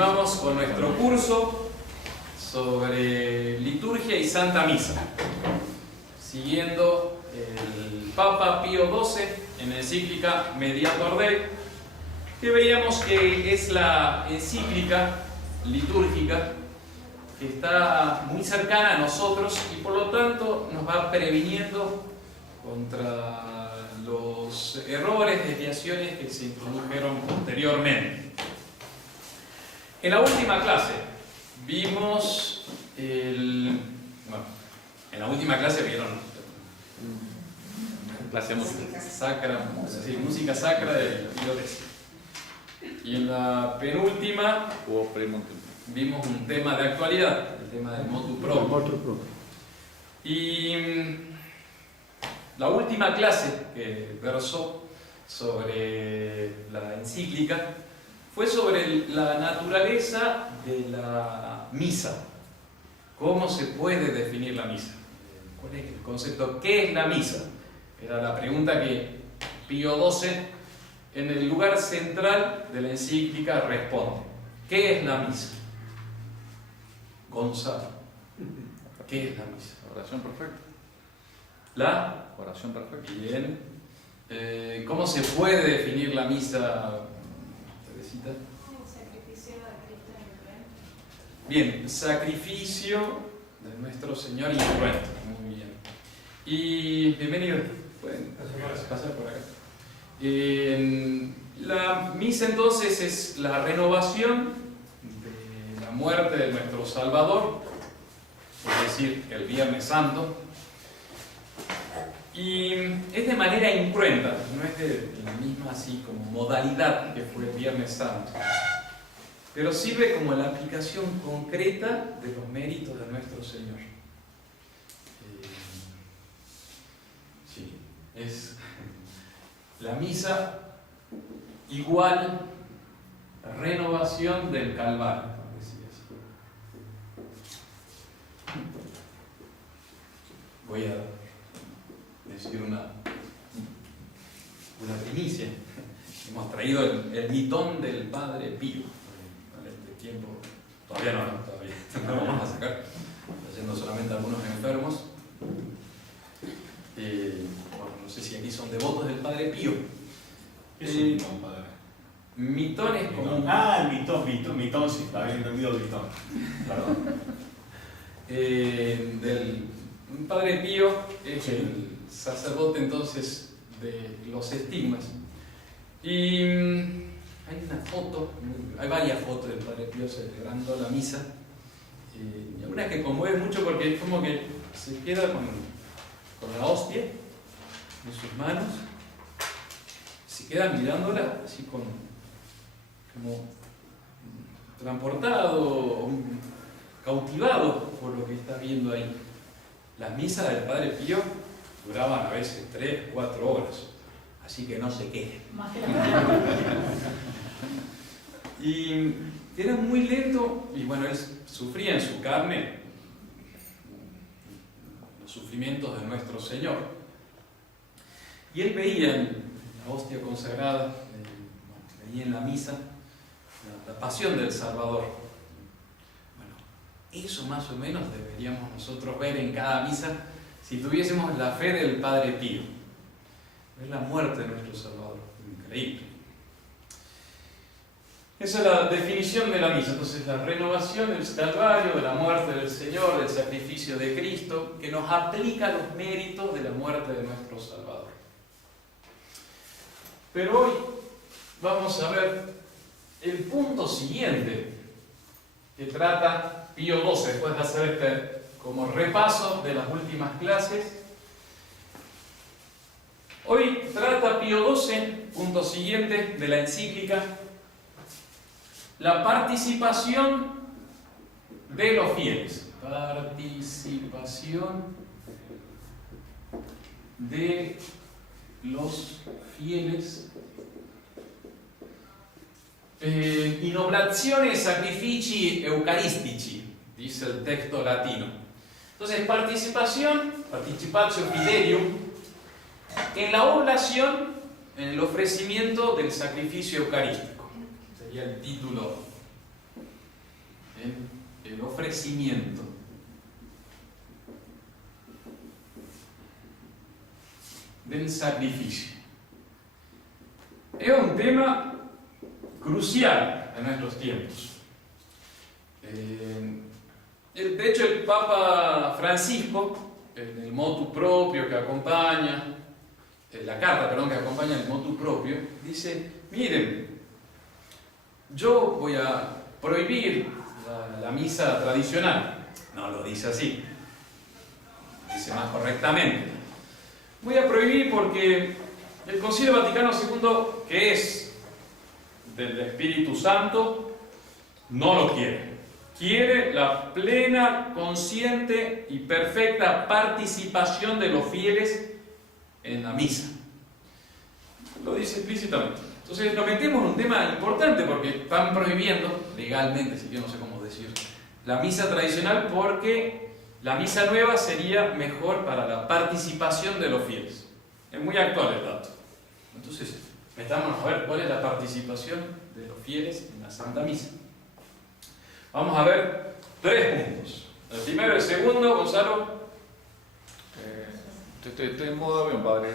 Continuamos con nuestro curso sobre liturgia y Santa Misa, siguiendo el Papa Pío XII en la encíclica Mediator Dei, que veíamos que es la encíclica litúrgica que está muy cercana a nosotros y por lo tanto nos va previniendo contra los errores, desviaciones que se introdujeron posteriormente. En la última clase vimos en la última clase vieron clase música sacra, es decir, música sacra de Pío X. Y en la penúltima vimos un tema de actualidad, el tema del motu proprio. Y la última clase que versó sobre la encíclica fue sobre la naturaleza de la misa. ¿Cómo se puede definir la misa? ¿Cuál es el concepto? ¿Qué es la misa? Era la pregunta que Pío XII, en el lugar central de la encíclica, responde. ¿Qué es la misa? Gonzalo, ¿qué es la misa? Oración perfecta. ¿La? Oración perfecta. Bien. ¿Cómo se puede definir la misa, Teresita? El sacrificio de Cristo en Bien, sacrificio de nuestro Señor incruento. Muy bien. Y bienvenido. Pueden pasar por acá. La misa entonces es la renovación de la muerte de nuestro Salvador, es decir, el Viernes Santo. Y es de manera incruenta, no es de la misma así como modalidad que fue el Viernes Santo, pero sirve como la aplicación concreta de los méritos de nuestro Señor. Sí, es la misa igual renovación del Calvario, por decir así. Voy a decir una primicia. Hemos traído el mitón del Padre Pío. De tiempo, todavía no lo vamos a sacar, trayendo solamente algunos enfermos. Bueno, no sé si aquí son devotos del Padre Pío. ¿Qué es un mitón, padre? Mitón es como un... Ah, el mitón, sí, había entendido el mitón. Perdón. Del Padre Pío es el sacerdote entonces de los estigmas. Y hay una foto, hay varias fotos del Padre Pío celebrando la misa. Y una que conmueve mucho porque es como que se queda con la hostia en sus manos, se queda mirándola así como transportado, cautivado por lo que está viendo ahí. Las misas del Padre Pío duraban a veces 3, 4 horas, así que no se quejen. Y era muy lento, y bueno, él sufría en su carne los sufrimientos de nuestro Señor. Y él veía en la hostia consagrada, veía en la misa, la pasión del Salvador. Bueno, eso más o menos deberíamos nosotros ver en cada misa si tuviésemos la fe del Padre Pío. Ver la muerte de nuestro Salvador. Increíble. Esa es la definición de la misa. Entonces, la renovación del Calvario, de la muerte del Señor, del sacrificio de Cristo, que nos aplica los méritos de la muerte de nuestro Salvador. Pero hoy vamos a ver el punto siguiente que trata Pío XII, después de hacer este como repaso de las últimas clases. Hoy trata Pío XII, punto siguiente de la encíclica, la participación de los fieles. Participación de los fieles. In oblazione sacrifici eucaristici, dice el texto latino. Entonces, participatio fidelium, en la oblación, en el ofrecimiento del sacrificio eucarístico. Sería el título en el ofrecimiento. Del sacrificio. Es un tema crucial en nuestros tiempos. De hecho, el Papa Francisco, en el motu proprio que acompaña, la carta, perdón, que acompaña el motu proprio, dice, miren, yo voy a prohibir la misa tradicional. No lo dice así, dice más correctamente. Voy a prohibir porque el Concilio Vaticano II, que es del Espíritu Santo, no lo quiere. Quiere la plena, consciente y perfecta participación de los fieles en la misa. Lo dice explícitamente. Entonces nos metemos en un tema importante porque están prohibiendo, legalmente, si yo no sé cómo decir, la misa tradicional porque la misa nueva sería mejor para la participación de los fieles. Es muy actual el dato. Entonces, metamos a ver cuál es la participación de los fieles en la Santa Misa. Vamos a ver 3 puntos. El primero y el segundo, Gonzalo. Estoy en modo avión, padre.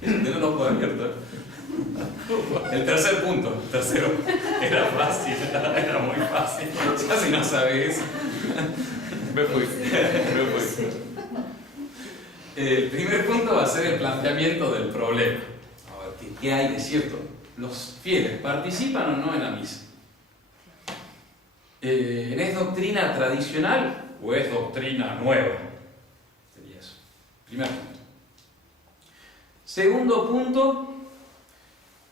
Tiene los ojos abiertos. El tercer punto, el tercero, era fácil, era muy fácil. Ya si no sabes, me fui. El primer punto va a ser el planteamiento del problema. A ver, ¿qué hay de cierto? ¿Los fieles participan o no en la misa? ¿Es doctrina tradicional o es doctrina nueva? Sería eso. Primer punto. Segundo punto,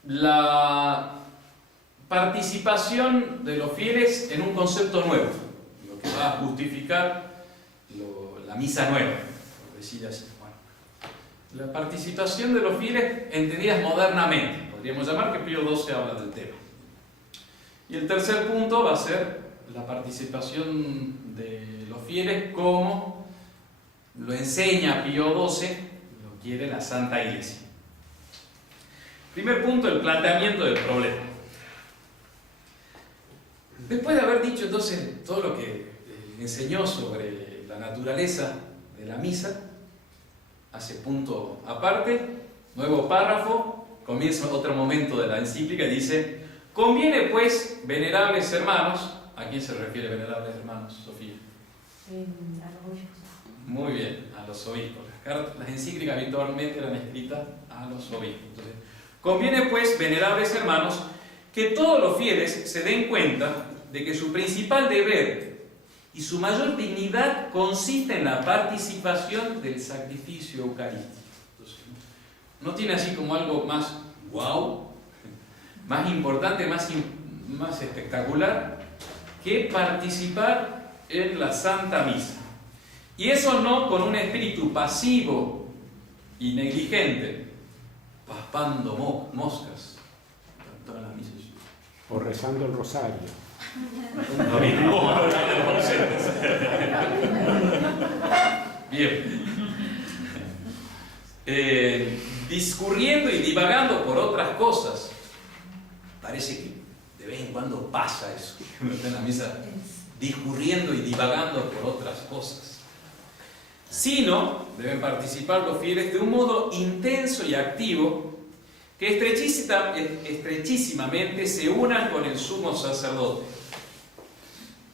la participación de los fieles en un concepto nuevo, lo que va a justificar la misa nueva, por decir así. Bueno, la participación de los fieles entendidas modernamente, podríamos llamar que Pío XII habla del tema. Y el tercer punto va a ser la participación de los fieles como lo enseña Pío XII, lo quiere la Santa Iglesia. Primer punto, el planteamiento del problema. Después de haber dicho entonces todo lo que enseñó sobre la naturaleza de la misa, hace punto aparte, nuevo párrafo, comienza otro momento de la encíclica y dice: conviene pues, venerables hermanos, ¿a quién se refiere venerables hermanos, Sofía? A los obispos. Muy bien, a los obispos. Las encíclicas habitualmente eran escritas a los obispos. Entonces, conviene pues, venerables hermanos, que todos los fieles se den cuenta de que su principal deber y su mayor dignidad consiste en la participación del sacrificio eucarístico. Entonces, no tiene así como algo más wow, más importante, más espectacular que participar en la Santa Misa. Y eso no con un espíritu pasivo y negligente, paspando moscas, todas las misas. O rezando el rosario. Bien. Discurriendo y divagando por otras cosas. Parece que de vez en cuando pasa eso, uno está en la misa discurriendo y divagando por otras cosas. Sino deben participar los fieles de un modo intenso y activo, que estrechísimamente se unan con el sumo sacerdote.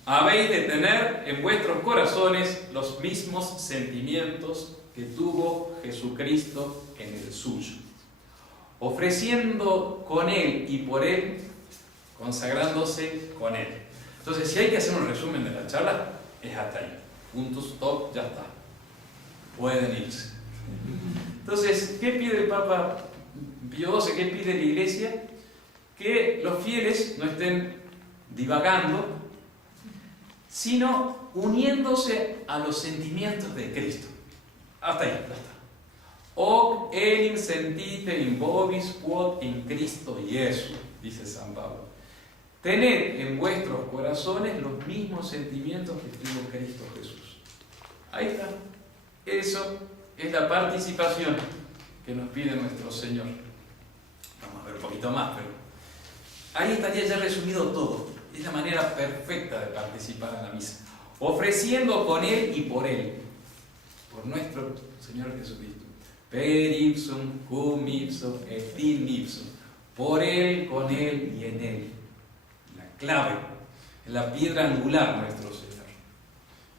Habéis de tener en vuestros corazones los mismos sentimientos que tuvo Jesucristo en el suyo, ofreciendo con Él y por Él, consagrándose con Él. Entonces, si hay que hacer un resumen de la charla, es hasta ahí. Puntos, stop, ya está. Pueden irse. Entonces, ¿qué pide el Papa Pío XII? ¿Qué pide la Iglesia? Que los fieles no estén divagando, sino uniéndose a los sentimientos de Cristo. Hasta ahí, ya está. Hoc enim sentite in vobis quod in Cristo Iesu, dice San Pablo. Tened en vuestros corazones los mismos sentimientos que tuvo Cristo Jesús. Ahí está. Eso es la participación que nos pide nuestro Señor. Vamos a ver un poquito más, pero ahí estaría ya resumido todo. Es la manera perfecta de participar en la misa. Ofreciendo con Él y por Él. Por nuestro Señor Jesucristo. Per ipsum, cum ipsum, et in ipsum. Por Él, con Él y en Él. La clave, es la piedra angular nuestro Señor.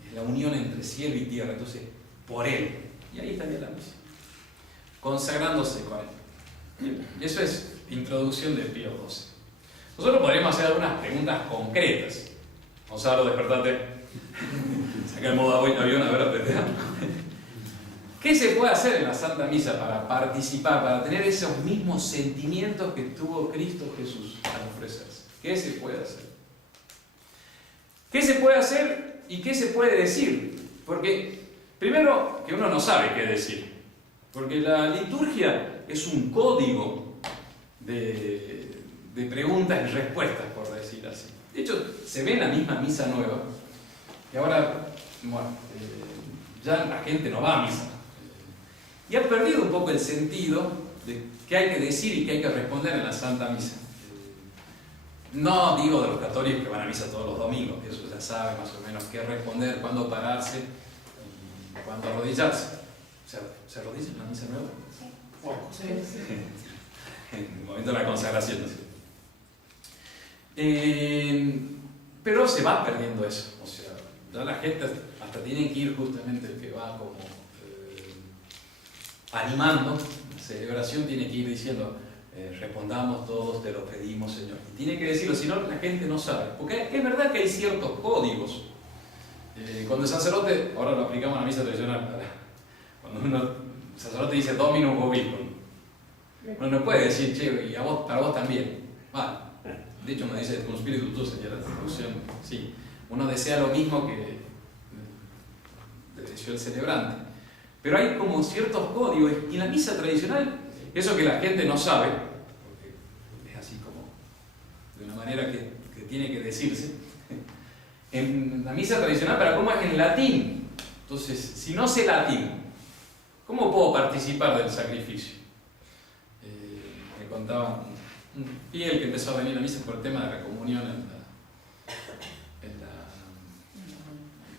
Es la unión entre cielo y tierra. Entonces, por Él. Y ahí estaría la misa. Consagrándose con Él. Y eso es introducción de Pío XII. Nosotros podríamos hacer algunas preguntas concretas. Gonzalo, despertate. Saca el modo avión, a ver, apretar. ¿Qué se puede hacer en la Santa Misa para participar, para tener esos mismos sentimientos que tuvo Cristo Jesús al ofrecerse? ¿Qué se puede hacer? ¿Qué se puede hacer y qué se puede decir? Porque, primero, que uno no sabe qué decir. Porque la liturgia es un código de preguntas y respuestas, por decir así. De hecho, se ve en la misma misa nueva, que ahora, bueno, ya la gente no va a misa. Y ha perdido un poco el sentido de qué hay que decir y qué hay que responder en la Santa Misa. No digo de los católicos que van a misa todos los domingos, que eso ya saben más o menos qué responder, cuándo pararse y cuándo arrodillarse. ¿Se arrodilla en la misa nueva? Sí. En el momento de la consagración, ¿no? Pero se va perdiendo eso. O sea, ya la gente hasta tiene que ir justamente el que va como animando la celebración, tiene que ir diciendo respondamos todos, te lo pedimos, Señor. Y tiene que decirlo, si no la gente no sabe. Porque es verdad que hay ciertos códigos. Cuando el sacerdote, ahora lo aplicamos a la misa tradicional, cuando el sacerdote dice Dominum vobiscum, uno no puede decir, che, y a vos, para vos también. Vale. De hecho, uno dice, con espíritu tú, sería la traducción. Sí, uno desea lo mismo que deseó el celebrante. Pero hay como ciertos códigos, y en la misa tradicional, eso que la gente no sabe, porque es así como, de una manera que tiene que decirse, en la misa tradicional, pero ¿cómo es en latín? Entonces, si no sé latín, ¿cómo puedo participar del sacrificio? Me contaba un fiel que empezó a venir a la misa por el tema de la comunión en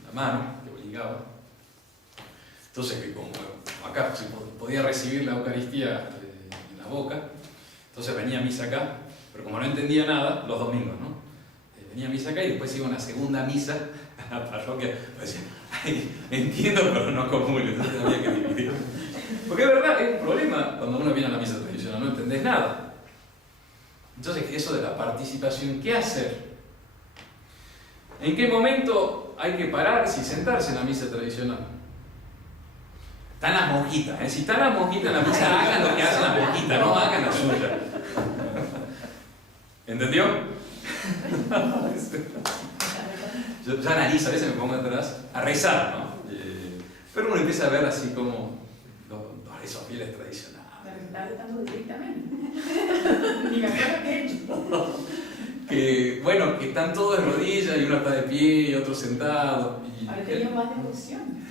la mano, que obligaba. Entonces, que como acá se podía recibir la Eucaristía en la boca, entonces venía a misa acá, pero como no entendía nada, los domingos, ¿no? Venía a misa acá y después iba a una segunda misa a la parroquia, pues decía, ay, entiendo, pero no comulgo, entonces había que dividir. Porque es verdad, es un problema cuando uno viene a la misa tradicional, no entendés nada. Entonces, eso de la participación, ¿qué hacer? ¿En qué momento hay que pararse y sentarse en la misa tradicional? Están las monjitas, si están las monjitas en la misa, hagan lo que hacen las monjitas, no hagan la suya. ¿Entendió? Yo ya analizo, a veces me pongo atrás a rezar, ¿no? Pero uno empieza a ver así como esos fieles tradicionales. Pero está rezando directamente. Ni me acuerdo qué he hecho. Que, bueno, que están todos de rodillas y uno está de pie y otro sentado. Ahora tenía más devoción.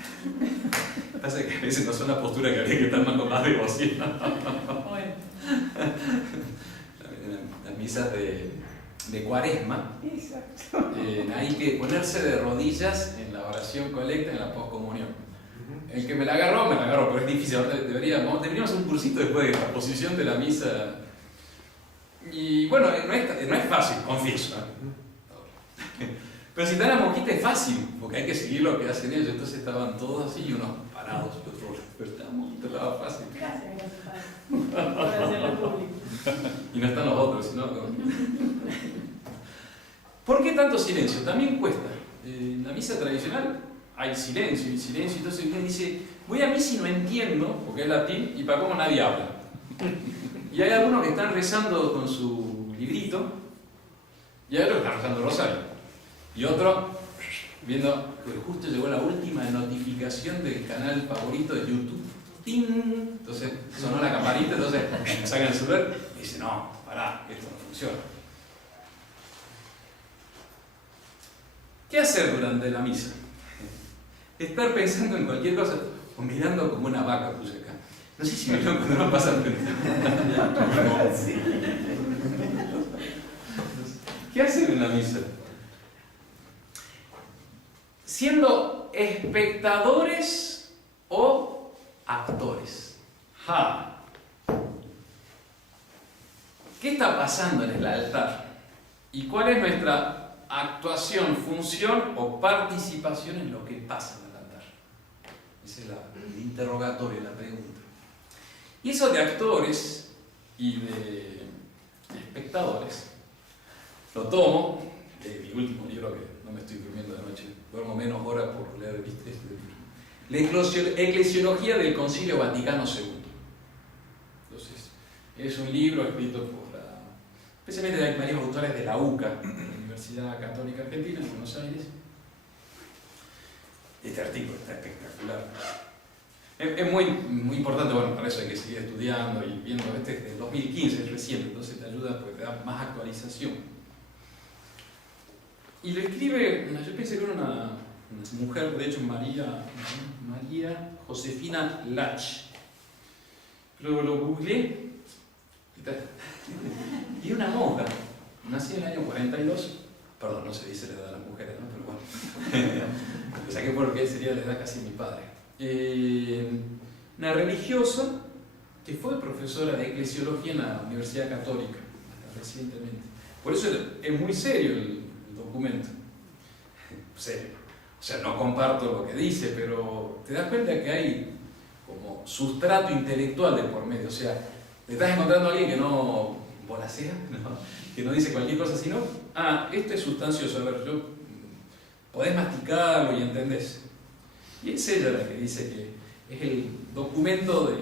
Pasa que a veces no son las posturas que habría que estar con más devoción. Bueno. Las misas de Cuaresma, hay que ponerse de rodillas en la oración colecta, en la poscomunión. El que me la agarró, pero es difícil. Deberíamos hacer un cursito después de la posición de la misa. Y bueno, no es fácil, confieso. Pero si están las monjitas es fácil, porque hay que seguir lo que hacen ellos. Entonces estaban todos así, unos parados y otros. Pero la monjita estaba fácil. Gracias, por hacerlo público. Y no están los otros, sino. ¿Por qué tanto silencio? También cuesta. En la misa tradicional hay silencio y silencio. Entonces uno dice, voy a misa y no entiendo, porque es latín, y para cómo nadie habla. Y hay algunos que están rezando con su librito, y hay otros que están rezando el rosario. Y otro, viendo que justo llegó la última notificación del canal favorito de YouTube. ¡Ting! Entonces sonó la campanita, entonces sacan el celular y dicen, no, pará, esto no funciona. ¿Qué hacer durante la misa? Estar pensando en cualquier cosa o mirando como una vaca puse acá. No sé si me lo cuando no pasa frente. ¿Qué hacen en la misa? Siendo espectadores o actores. ¡Ja! ¿Qué está pasando en el altar? ¿Y cuál es nuestra actuación, función o participación en lo que pasa en el altar? Ese es el interrogatorio, la pregunta. Y eso de actores y de espectadores lo tomo de mi último libro, que no me estoy durmiendo de noche, duermo menos horas por leer este libro. La Eclesiología del Concilio Vaticano II. Entonces, es un libro escrito por especialmente hay varios autores de la UCA, la Universidad Católica Argentina, en Buenos Aires. Este artículo está espectacular. Es muy importante, bueno, para eso hay que seguir estudiando y viendo. Este es del 2015, es reciente, entonces te ayuda porque te da más actualización. Y lo escribe, yo pensé que era una mujer, de hecho María Josefina Lach. Pero lo googleé y una monja, nacida en el año 42, perdón, no se dice la edad de las mujeres, ¿no? Pero bueno, lo saqué porque sería la edad casi de mi padre. Una religiosa que fue profesora de eclesiología en la Universidad Católica, hasta recientemente. Por eso es muy serio el documento. Serio. O sea, no comparto lo que dice, pero te das cuenta que hay como sustrato intelectual de por medio. O sea, te estás encontrando a alguien que no volasea, que no dice cualquier cosa, sino, esto es sustancioso, a ver, podés masticarlo y entendés. Y es ella la que dice que es el documento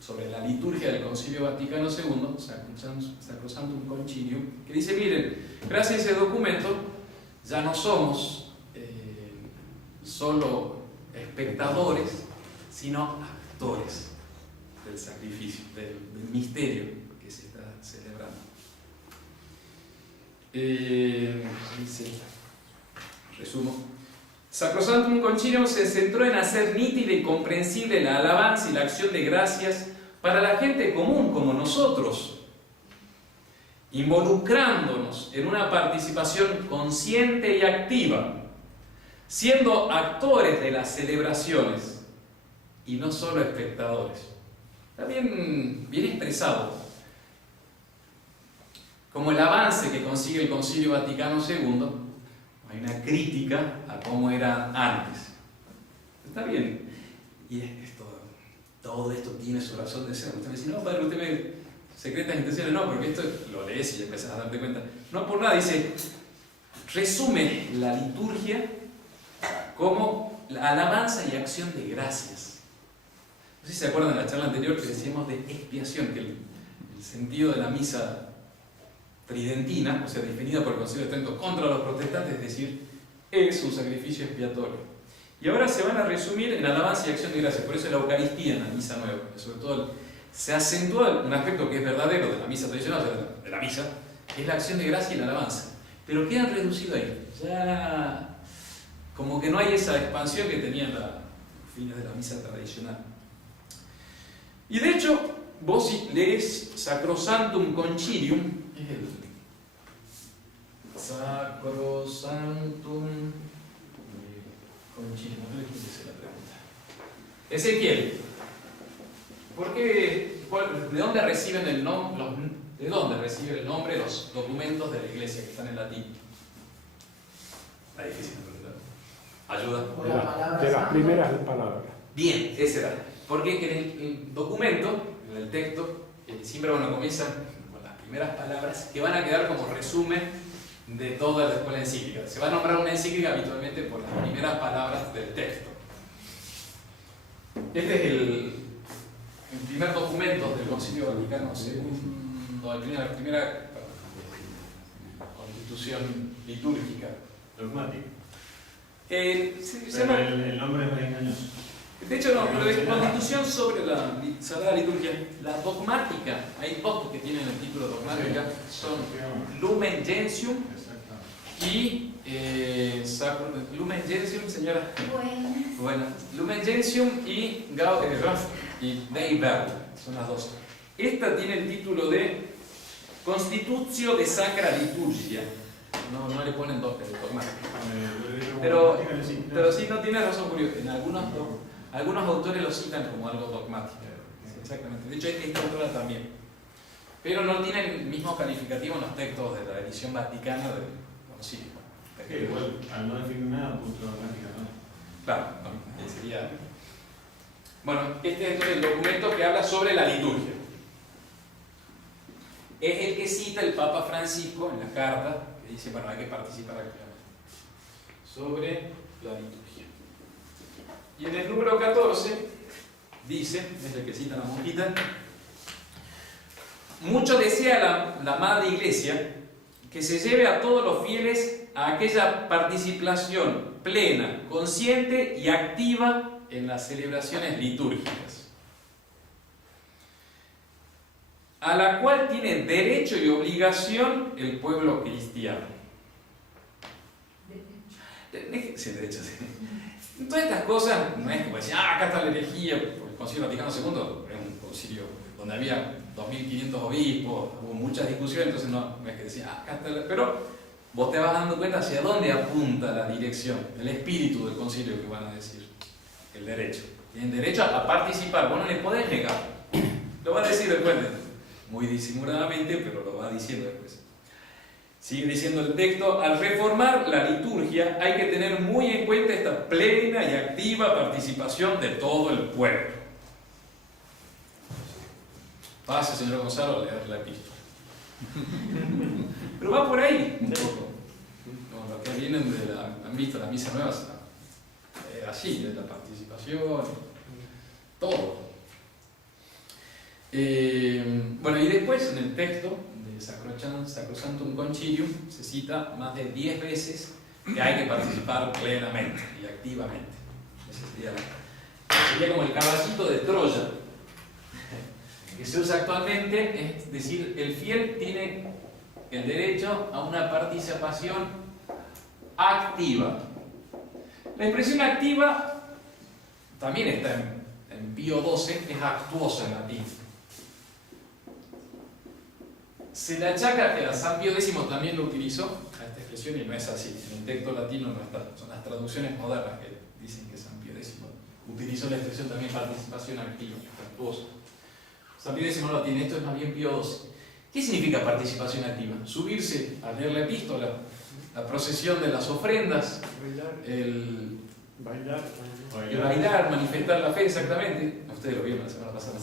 sobre la liturgia del Concilio Vaticano II, Sacrosanctum Concilium, que dice, miren, gracias a ese documento ya no somos solo espectadores, sino actores del sacrificio, del misterio que se está celebrando. Resumo. Sacrosanctum Concilium se centró en hacer nítida y comprensible la alabanza y la acción de gracias para la gente común como nosotros, involucrándonos en una participación consciente y activa, siendo actores de las celebraciones y no solo espectadores. Está bien expresado. Como el avance que consigue el Concilio Vaticano II, hay una crítica a cómo era antes. Está bien. Y todo esto tiene su razón de ser. Usted me dice, no, padre, usted ve secretas intenciones. No, porque esto lo lees y ya empezás a darte cuenta. No por nada, dice, resume la liturgia como la alabanza y acción de gracias. No sé si se acuerdan de la charla anterior que decíamos de expiación, que el sentido de la misa tridentina, o sea, definida por el Concilio de Trento contra los protestantes, es decir, es un sacrificio expiatorio. Y ahora se van a resumir en alabanza y acción de gracias, por eso la Eucaristía en la misa nueva, sobre todo se acentúa un aspecto que es verdadero de la misa tradicional, de la misa, que es la acción de gracia y la alabanza. Pero quedan reducido ahí. Ya como que no hay esa expansión que tenían los fines de la misa tradicional. Y de hecho, vos si lees Sacrosanctum Concilium, es el Sacrosanctum Concilium, no le quise la pregunta. Ezequiel, ¿de dónde reciben el nombre? ¿De dónde reciben el nombre los documentos de la Iglesia que están en latín? Está difícil de preguntar. Ayuda. De las primeras palabras. Bien, ese era. Porque en el documento, en el texto, siempre comienzan con las primeras palabras que van a quedar como resumen de toda la escuela encíclica. Se va a nombrar una encíclica habitualmente por las primeras palabras del texto. Este es el primer documento del Concilio Vaticano II, la primera constitución litúrgica. Dogmático. El nombre es muy engañoso. De hecho, no, pero es Constitución sobre la Sagrada Liturgia. La dogmática, hay dos que tienen el título dogmática, son Lumen Gentium y Lumen Gentium, señora. Bueno, Lumen Gentium y Dei Verbum, son las dos. Esta tiene el título de Constitutio de Sacra Liturgia. no le ponen dogmático. Pero sí no tiene razón, curiosa. En algunos autores lo citan como algo dogmático. Exactamente. De hecho, esta autora también. Pero no tiene el mismo calificativo en los textos de la edición vaticana del concilio. Que igual, al no definir nada, punto dogmática, ¿no? Claro, no, sería... Bueno, este es el documento que habla sobre la liturgia. Es el que cita el Papa Francisco en la carta, que dice, bueno, hay que participar activamente. Sobre la liturgia. Y en el número 14, dice, es el que cita la monjita, mucho desea la Madre Iglesia que se lleve a todos los fieles a aquella participación plena, consciente y activa en las celebraciones litúrgicas, a la cual tiene derecho y obligación el pueblo cristiano. Sí, derecho, sí. Todas estas cosas, no es como decir, acá está la herejía, porque el Concilio Vaticano II era un concilio donde había 2500 obispos, hubo muchas discusiones, entonces no es que decía, acá está la... Pero vos te vas dando cuenta hacia dónde apunta la dirección, el espíritu del concilio que van a decir, el derecho. Tienen derecho a participar, vos no le podés negar. Lo va a decir después, muy disimuladamente, pero lo va diciendo después. Sigue diciendo el texto, al reformar la liturgia hay que tener muy en cuenta esta plena y activa participación de todo el pueblo. Pase, señor Gonzalo, a leer la epístola. Pero va por ahí un poco. Como los que vienen han visto la misa nueva, así, de la participación, todo. Bueno, y después en el texto de Sacrosanctum Concilium se cita más de 10 veces que hay que participar plenamente y activamente. Ese sería como el caballito de Troya que se usa actualmente, es decir, el fiel tiene el derecho a una participación activa. La expresión activa también está en Pío XII, es actuoso en latín. Se le achaca que a San Pío X también lo utilizó a esta expresión y no es así. En el texto latino no está. Son las traducciones modernas que dicen que San Pío X utilizó la expresión también participación activa, actuoso. San Pío X no lo tiene, esto es más bien Pío XII. ¿Qué significa participación activa? Subirse a leer la epístola, la procesión de las ofrendas, el bailar, manifestar la fe, exactamente. Ustedes lo vieron la semana pasada.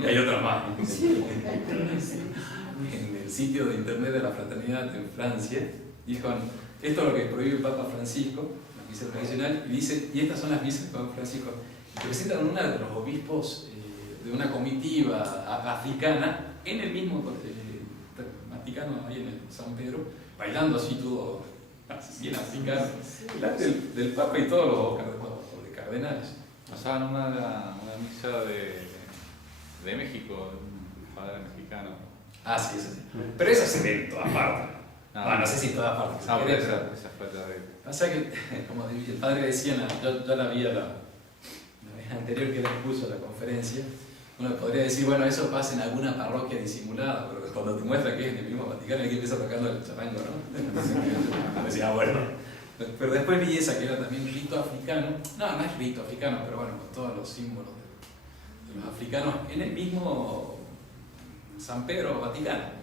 Y hay otra más. En el sitio de internet de la Fraternidad en Francia, dijo, esto es lo que prohíbe el Papa Francisco, la misa tradicional, y dice, y estas son las misas del Papa Francisco. Y presentan a uno de los obispos de una comitiva africana en el mismo Vaticano, ahí en el San Pedro, bailando así todo bien africano, delante del Papa y todos los de cardenales. Pasaban una misa de México, un padre mexicano. Ah, sí, eso sí. Pero eso se ve en todas partes. No sé si en todas partes. Esa fue terrible. Pasa que, como el padre decía, yo la vi la vez anterior que él puso la conferencia, uno podría decir, bueno, eso pasa en alguna parroquia disimulada, pero cuando te muestra que es en el mismo Vaticano y que empieza tocando el charango, ¿no? Decía, bueno. Pero después vi esa que era también rito africano. No es rito africano, pero bueno, con todos los símbolos de los africanos en el mismo San Pedro Vaticano.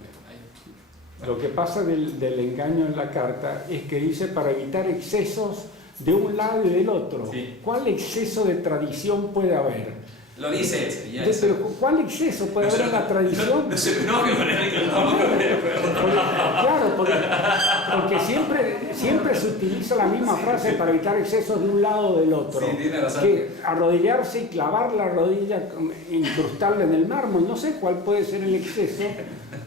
Lo que pasa del engaño en la carta es que dice para evitar excesos de un lado y del otro. Sí. ¿Cuál exceso de tradición puede haber? Lo dice él, sería eso. Pero ¿cuál exceso puede haber en la tradición? Claro, porque siempre se utiliza la misma frase para evitar excesos de un lado o del otro. Sí, tiene razón. Que arrodillarse y clavar la rodilla, incrustarla en el mármol, no sé cuál puede ser el exceso,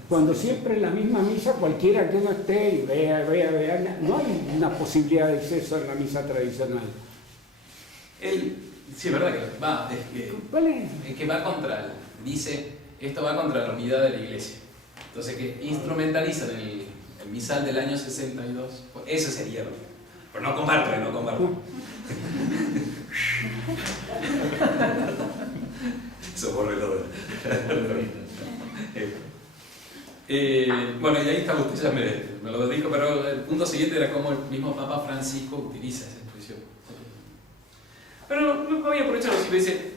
cuando siempre en la misma misa cualquiera que uno esté y vea, no hay una posibilidad de exceso en la misa tradicional. Sí, es verdad que va, es que va contra, dice, esto va contra la unidad de la iglesia. Entonces que instrumentalizan el misal del año 62, pues eso sería, pero no comparto. Eso borre todo. Bueno, y ahí está, usted ya me lo dijo, pero el punto siguiente era cómo el mismo Papa Francisco utiliza esa expresión. Pero voy a aprovecharlo, si dice,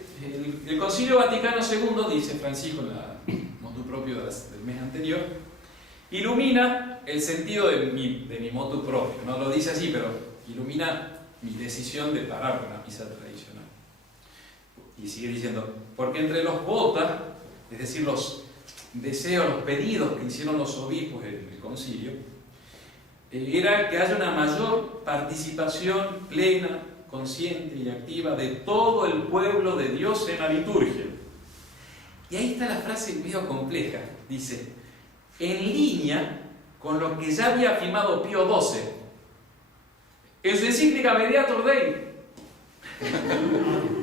el Concilio Vaticano II, dice Francisco en la motu propio del mes anterior, ilumina el sentido de mi motu propio. No lo dice así, pero ilumina mi decisión de parar con la misa tradicional. Y sigue diciendo, porque entre los vota, es decir, los deseos, los pedidos que hicieron los obispos en el concilio, era que haya una mayor participación plena, consciente y activa de todo el pueblo de Dios en la liturgia. Y ahí está la frase medio compleja, dice, en línea con lo que ya había afirmado Pío XII en su encíclica Mediator Dei.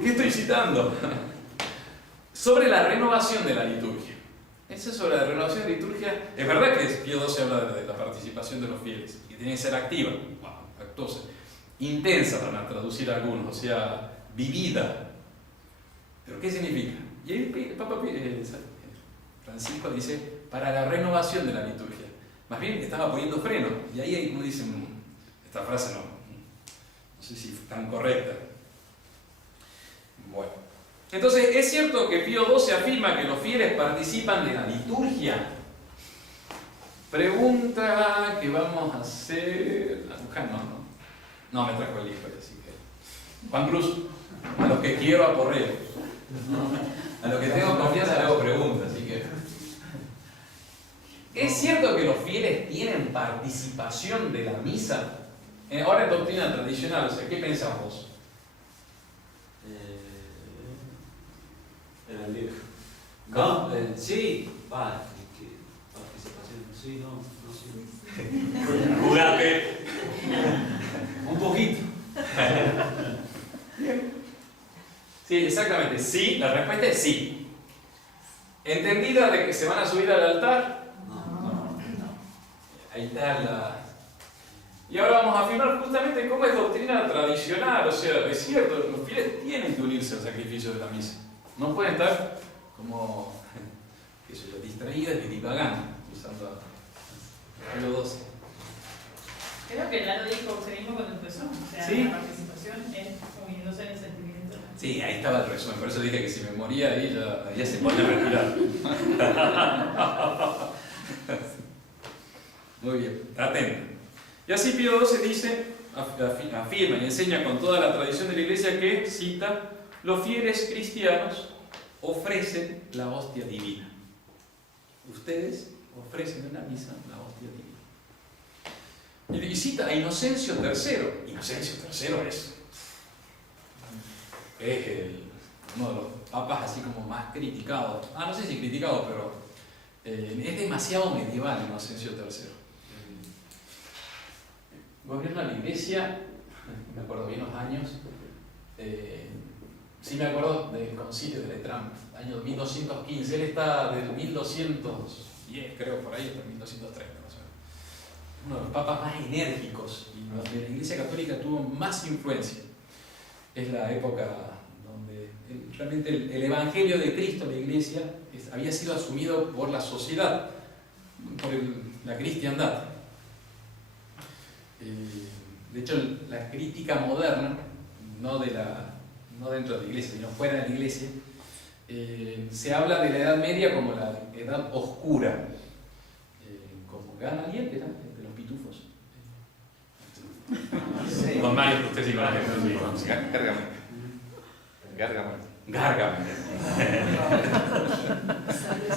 ¿Qué estoy citando? Sobre la renovación de la liturgia. Eso es sobre la renovación de la liturgia. Es verdad que Pío XII habla de la participación de los fieles, que tiene que ser activa, actuosa, intensa, para traducir algunos, o sea, vivida. ¿Pero qué significa? Y ahí el Papa Francisco dice, para la renovación de la liturgia. Más bien estaba poniendo freno, y ahí como dicen, esta frase no sé si es tan correcta. Bueno, entonces, ¿es cierto que Pío XII afirma que los fieles participan de la liturgia? Pregunta que vamos a hacer... No me trajo el hijo, así que... Juan Cruz, a los que quiero aporreo. A los que tengo confianza le hago preguntas, así que... ¿Es cierto que los fieles tienen participación de la misa? Ahora en doctrina tradicional, o sea, ¿qué pensás vos? No, sí, participación, sí, no, sí. Jugate. Un poquito. Sí, exactamente, sí, la respuesta es sí. ¿Entendida de que se van a subir al altar? No. Ahí está la... Y ahora vamos a afirmar justamente cómo es doctrina tradicional, o sea, es cierto, los fieles tienen que unirse al sacrificio de la misa. No pueden estar como, qué sé yo, distraídas y divagando, usando a Pío XII. Creo que ya lo dijo usted mismo cuando empezó, o sea, ¿Sí? la participación es uniéndose en el sentimiento. Sí, ahí estaba el resumen, por eso dije que si me moría ahí ya se pone a respirar. Muy bien, atento. Y así Pío XII dice, afirma y enseña con toda la tradición de la Iglesia que, cita, los fieles cristianos ofrecen la hostia divina. Ustedes ofrecen en la misa la hostia divina. Y cita a Inocencio III. Inocencio III es uno de los papas así como más criticados. No sé si criticado, pero es demasiado medieval Inocencio III. Gobierna la Iglesia, me acuerdo bien los años, sí me acuerdo del concilio de Letrán, año 1215, él está del 1210, creo, por ahí, hasta 1230, más o menos. Uno de los papas más enérgicos, y donde la Iglesia Católica tuvo más influencia. Es la época donde realmente el Evangelio de Cristo, la Iglesia, había sido asumido por la sociedad, por la cristiandad. De hecho, la crítica moderna, no dentro de la Iglesia, sino fuera de la Iglesia, se habla de la Edad Media como la Edad Oscura. Como ¿gana alguien de los pitufos? Sí. Don Mario, usted sí conoce. Gárgame.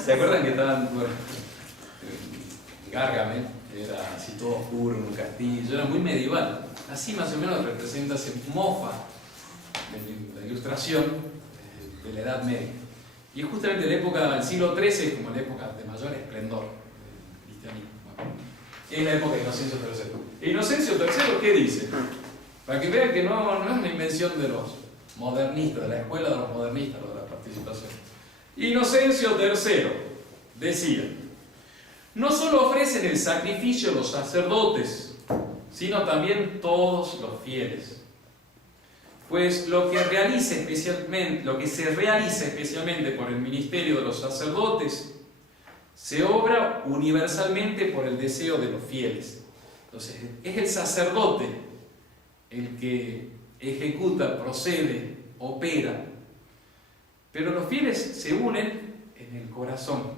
¿Se acuerdan que estaban, bueno, Gárgame era así todo oscuro en un castillo, era muy medieval, así más o menos representa, se mofa de la ilustración de la Edad Media, y es justamente la época del siglo XIII como la época de mayor esplendor del cristianismo. Bueno, es la época de Inocencio III. ¿Inocencio III qué dice? Para que vean que no es una invención de los modernistas, de la escuela de los modernistas, lo de la participación. Inocencio III decía: no solo ofrecen el sacrificio los sacerdotes, sino también todos los fieles. Pues lo que se realiza especialmente por el ministerio de los sacerdotes se obra universalmente por el deseo de los fieles. Entonces, es el sacerdote el que ejecuta, procede, opera, pero los fieles se unen en el corazón.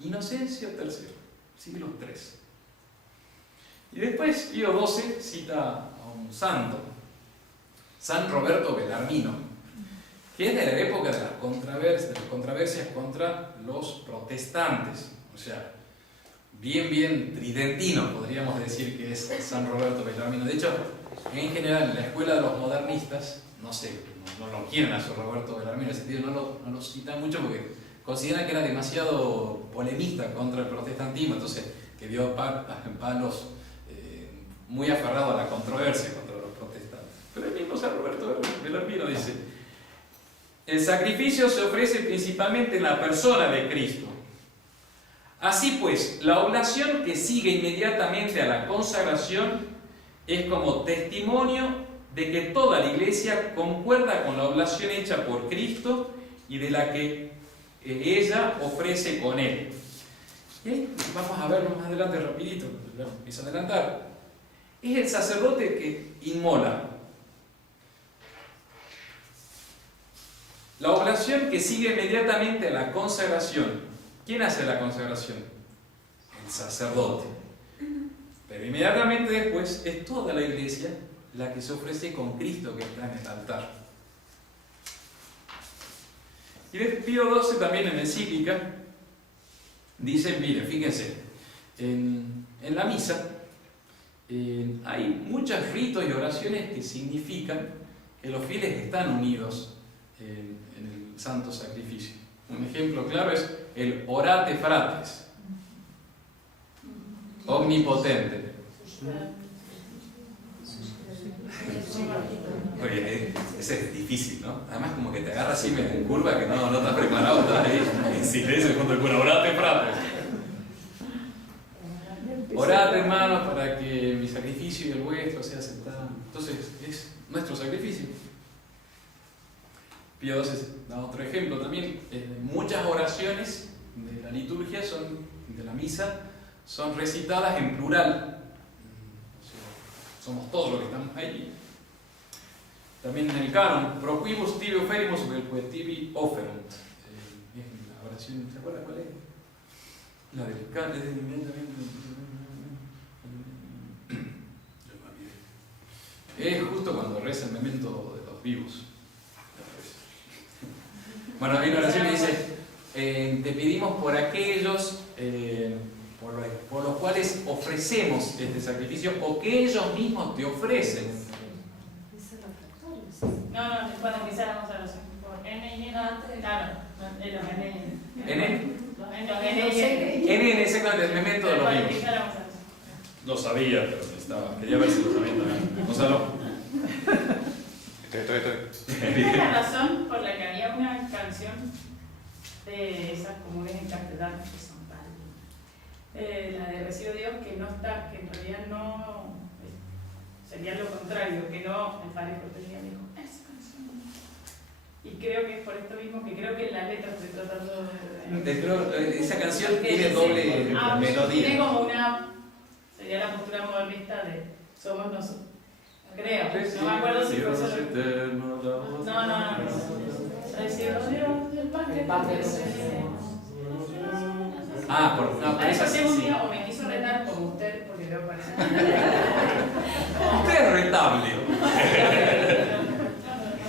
Inocencio III, siglo III. Y después Pío XII cita a un santo, San Roberto Bellarmino, que es de la época de las controversias contra los protestantes, o sea, bien tridentino podríamos decir que es San Roberto Bellarmino. De hecho, en general en la escuela de los modernistas, no lo quieren a San Roberto Bellarmino, en ese sentido no lo citan mucho porque consideran que era demasiado polemista contra el protestantismo, entonces que dio palos muy aferrado a la controversia contra los protestantes. Pero el mismo San Roberto Bellarmino dice: el sacrificio se ofrece principalmente en la persona de Cristo. Así pues, la oblación que sigue inmediatamente a la consagración es como testimonio de que toda la Iglesia concuerda con la oblación hecha por Cristo y de la que ella ofrece con Él. Y ahí vamos a verlo más adelante rapidito, empiezo a adelantar. Es el sacerdote que inmola. La oblación que sigue inmediatamente a la consagración. ¿Quién hace la consagración? El sacerdote. Pero inmediatamente después es toda la Iglesia la que se ofrece con Cristo que está en el altar. Y Pío XII también en encíclica dice, miren, fíjense, en la misa hay muchos ritos y oraciones que significan que los fieles están unidos en el santo sacrificio. Un ejemplo claro es el orate fratres, omnipotente. Oye, ese es difícil, ¿no? Además como que te agarra así en curva que no estás preparado, estás ahí en silencio junto al cura, orate fratres. Orad, hermanos, para que mi sacrificio y el vuestro sea aceptado. Entonces, es nuestro sacrificio. Pío XII da otro ejemplo también. Muchas oraciones de la liturgia, de la misa, son recitadas en plural. O sea, somos todos los que estamos ahí. También en el canon, pro quibus tibi oferimus vel quae tibi oferunt. La oración, ¿se acuerdan cuál es? La del canon de inmediatamente. Es justo cuando reza el memento de los vivos. Bueno, hay una oración que dice: te pedimos por aquellos por los cuales ofrecemos este sacrificio o que ellos mismos te ofrecen. No, cuando empezáramos a oración. Por N y N antes. Claro, en los N. ¿N? N, exactamente, el memento de los vivos. Lo sabía, pero quería ver si lo sabía también. Gonzalo. Estoy. Esta es la razón por la que había una canción de esas comunes en castellano que son tal. La de Recibo Dios, que no está, que en realidad no sería lo contrario, que no, el padre Cortelía dijo, esa canción. Y creo que es por esto mismo que creo que en la letra estoy tratando de. Esa canción tiene doble melodía. Tiene como una. Sería la postura modernista de somos nosotros. Creo, no me acuerdo si fue solo. No. Recibo Dios del Padre. Por eso sí. un día o me quiso retar como usted, porque veo parece. Usted es retable.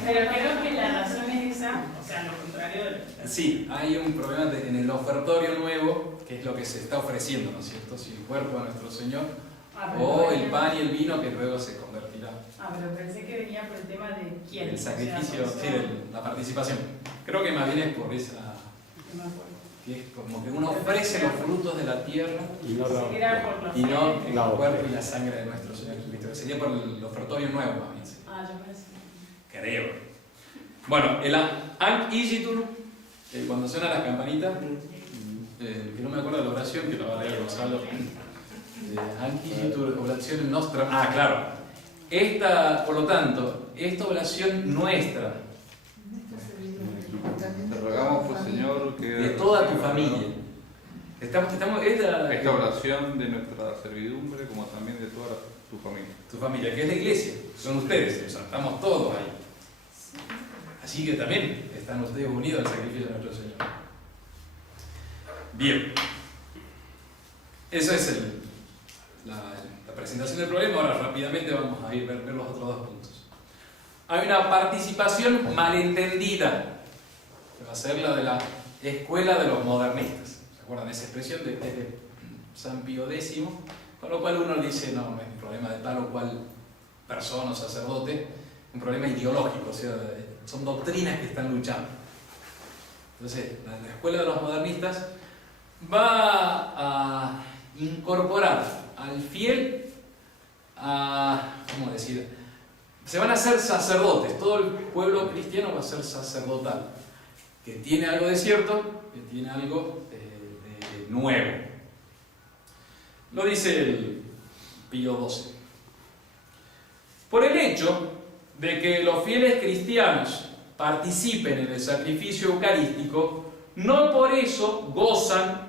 Pero creo que la razón es esa, o sea, lo contrario de lo que. Sí, hay un problema en el ofertorio nuevo, que es lo que se está ofreciendo, ¿no es cierto? Si el cuerpo de nuestro Señor, o el pan y el vino que luego se convertirá. Pero pensé que venía por el tema de quién. El sacrificio, o sea, sí, de la participación. Creo que más bien es por esa. No me acuerdo. Que es como que uno ofrece los frutos de la tierra Y no la, y no el la cuerpo y la sangre de nuestro Señor Jesucristo. Sería por el ofertorio nuevo, más bien. Sí. Yo pensé. Creo. Bueno, el Anc Igitur, cuando suenan las campanitas, que no me acuerdo de la oración, que la va a leer Gonzalo. Anc Igitur, oración nostra. Claro. Por lo tanto, esta oración nuestra, Te rogamos, pues, Señor, que de toda tu familia, Esta oración de nuestra servidumbre, como también de toda tu familia. Tu familia, que es la iglesia, son ustedes, o sea, estamos todos ahí. Así que también están ustedes unidos al sacrificio de nuestro Señor. Bien. Eso es la presentación del problema. Ahora rápidamente vamos a ir a ver los otros dos puntos. Hay una participación malentendida, que va a ser la de la escuela de los modernistas. ¿Se acuerdan de esa expresión de San Pío X? Con lo cual uno dice, no es un problema de tal o cual persona o sacerdote, un problema ideológico, o sea, son doctrinas que están luchando. Entonces, la escuela de los modernistas va a incorporar al fiel ¿cómo decir? Se van a hacer sacerdotes, todo el pueblo cristiano va a ser sacerdotal, que tiene algo de cierto, que tiene algo de nuevo. Lo dice el Pío XII. Por el hecho de que los fieles cristianos participen en el sacrificio eucarístico, no por eso gozan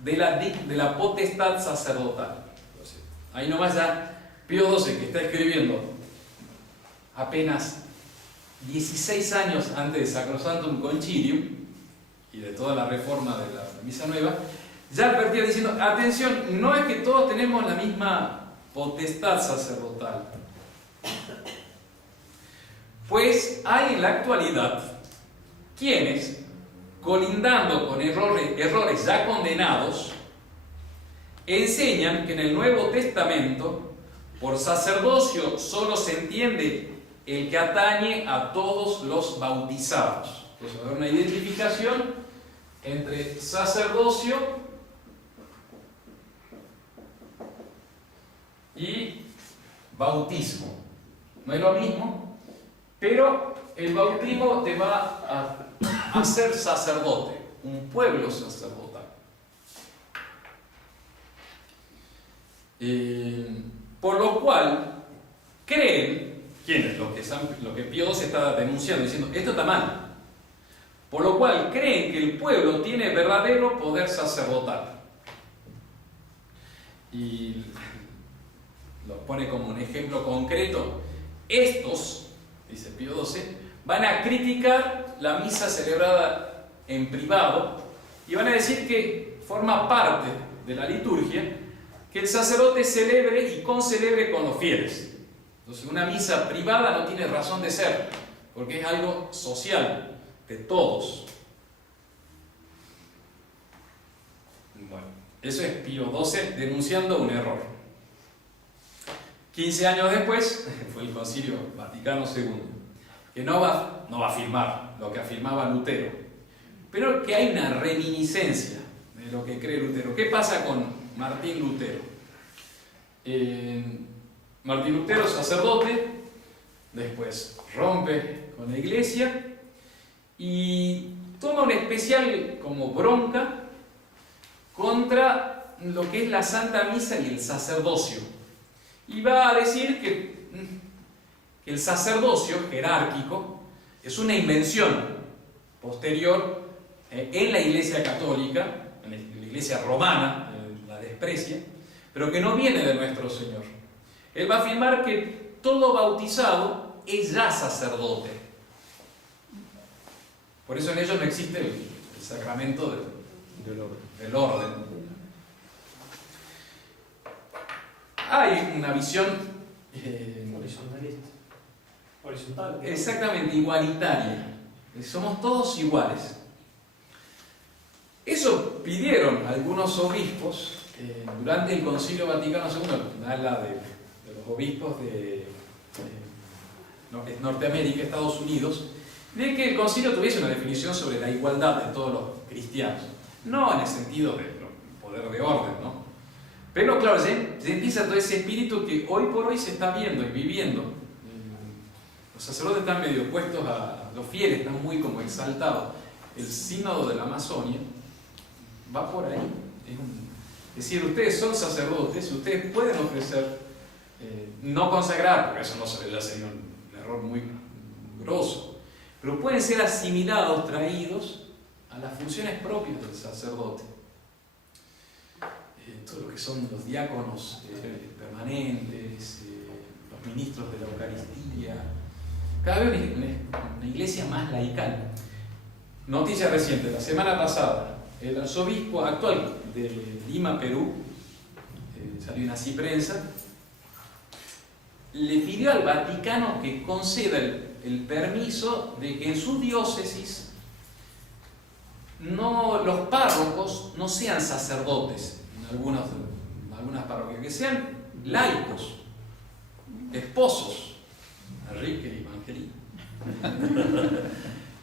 de la potestad sacerdotal. Entonces, ahí nomás ya Pío XII, que está escribiendo apenas 16 años antes de Sacrosanctum Concilium y de toda la reforma de la Misa Nueva, ya advertía diciendo, atención, no es que todos tenemos la misma potestad sacerdotal, pues hay en la actualidad quienes, colindando con errores ya condenados, enseñan que en el Nuevo Testamento por sacerdocio solo se entiende el que atañe a todos los bautizados. Entonces va a haber una identificación entre sacerdocio y bautismo. No es lo mismo, pero el bautismo te va a hacer sacerdote, un pueblo sacerdotal. Por lo cual, creen, ¿quiénes? Lo que Pío XII está denunciando, diciendo, esto está mal. Por lo cual, creen que el pueblo tiene verdadero poder sacerdotal. Y lo pone como un ejemplo concreto. Estos, dice Pío XII, van a criticar la misa celebrada en privado y van a decir que forma parte de la liturgia que el sacerdote celebre y concelebre con los fieles. Entonces, una misa privada no tiene razón de ser, porque es algo social, de todos. Bueno, eso es Pío XII denunciando un error. 15 años después fue el Concilio Vaticano II, que no va a afirmar lo que afirmaba Lutero, pero que hay una reminiscencia de lo que cree Lutero. ¿Qué pasa con Martín Lutero? Martín Lutero, sacerdote, después rompe con la iglesia y toma una especial como bronca contra lo que es la Santa Misa y el sacerdocio. Y va a decir que el sacerdocio jerárquico es una invención posterior en la Iglesia católica, en la Iglesia romana, la desprecia, pero que no viene de nuestro Señor. Él va a afirmar que todo bautizado es ya sacerdote. Por eso en ellos no existe el sacramento del orden. Hay una visión horizontal. Exactamente, igualitaria. Somos todos iguales. Eso pidieron algunos obispos durante el Concilio Vaticano II, habla de los obispos de Norteamérica, Estados Unidos, de que el concilio tuviese una definición sobre la igualdad de todos los cristianos. No en el sentido del poder de orden, ¿no? Pero claro, ya empieza todo ese espíritu que hoy por hoy se está viendo y viviendo. Los sacerdotes están medio opuestos a los fieles, están muy como exaltados. El sínodo de la Amazonia va por ahí. Es decir, ustedes son sacerdotes, ustedes pueden ofrecer, no consagrar, porque eso ya sería un error muy grosso, pero pueden ser asimilados, traídos a las funciones propias del sacerdote. todo lo que son los diáconos permanentes, los ministros de la Eucaristía, cada vez una iglesia más laical. Noticia reciente, la semana pasada, el arzobispo actual de Lima, Perú, salió en Así Prensa, le pidió al Vaticano que conceda el permiso de que en su diócesis los párrocos no sean sacerdotes, en algunas parroquias, que sean laicos, esposos, Enrique y Evangelina,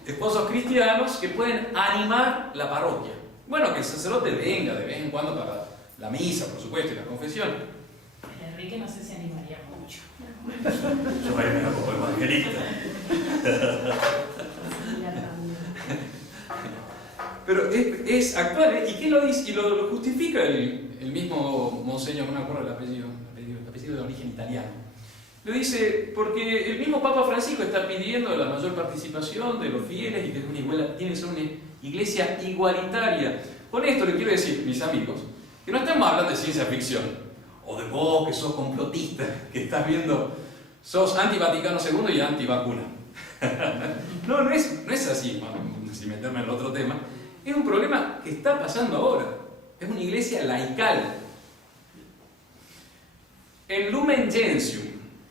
esposos cristianos que pueden animar la parroquia. Bueno, que el sacerdote venga de vez en cuando para la misa, por supuesto, y la confesión. Enrique no sé si animaría mucho. Yo voy a como evangelista. Pero es actual, ¿eh? ¿Y qué lo dice? Y lo justifica el mismo monseñor, no me acuerdo el apellido de origen italiano. Lo dice porque el mismo Papa Francisco está pidiendo la mayor participación de los fieles y que tiene que ser una iglesia igualitaria. Con esto le quiero decir, mis amigos, que no estamos hablando de ciencia ficción, o de vos que sos complotista, que estás viendo, sos anti-Vaticano II y anti-vacuna. No es así, sin meterme en el otro tema. Es un problema que está pasando ahora. Es una iglesia laical. En Lumen Gentium,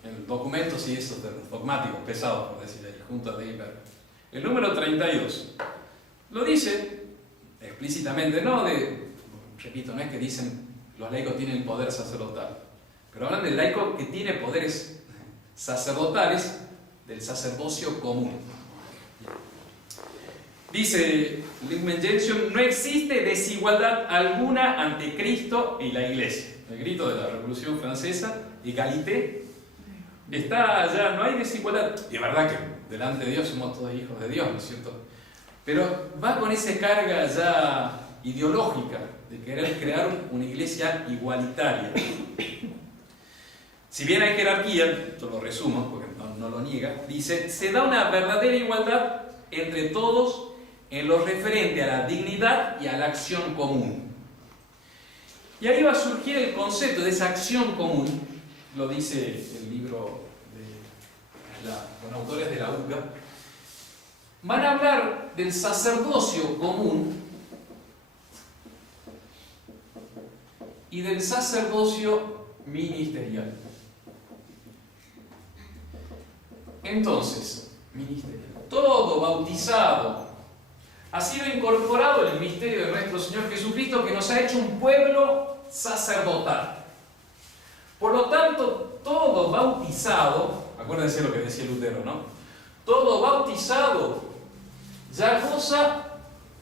el documento, sí, esos de los dogmáticos pesados, por decir ahí, junto a Deiber, el número 32, lo dice explícitamente, repito, no es que dicen los laicos tienen el poder sacerdotal, pero hablan del laico que tiene poderes sacerdotales del sacerdocio común. Dice Lumen Gentium, no existe desigualdad alguna ante Cristo y la Iglesia. El grito de la Revolución Francesa, égalité, está allá, no hay desigualdad. Y es verdad que delante de Dios somos todos hijos de Dios, ¿no es cierto? Pero va con esa carga ya ideológica de querer crear una iglesia igualitaria. Si bien hay jerarquía, esto lo resumo porque no lo niega, dice, se da una verdadera igualdad entre todos en lo referente a la dignidad y a la acción común. Y ahí va a surgir el concepto de esa acción común, lo dice el libro con autores de la UCA. Van a hablar del sacerdocio común y del sacerdocio ministerial. Entonces, ministerial. Todo bautizado ha sido incorporado en el misterio de nuestro Señor Jesucristo, que nos ha hecho un pueblo sacerdotal. Por lo tanto, todo bautizado, acuérdense lo que decía Lutero, ¿no? Todo bautizado ya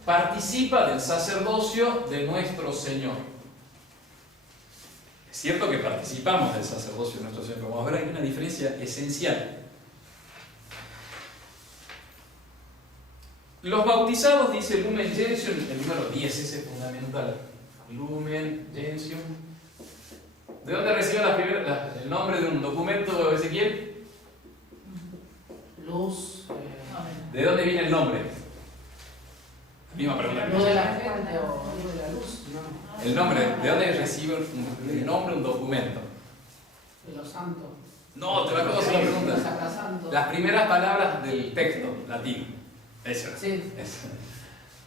participa del sacerdocio de nuestro Señor. Es cierto que participamos del sacerdocio de nuestro Señor, pero vamos a ver, hay una diferencia esencial. Los bautizados, dice Lumen Gentium, el número 10, ese es fundamental. Lumen Gentium. ¿De dónde recibió el nombre de un documento, Ezequiel? Luz. ¿De dónde viene el nombre? Misma pregunta. ¿Luz de la gente o luz de la luz? No. El nombre, ¿de dónde recibe el nombre un documento? De los santos. No, te lo acabo de hacer la pregunta. Sacrasanto. Las primeras palabras del texto latino. Eso. Sí. Eso.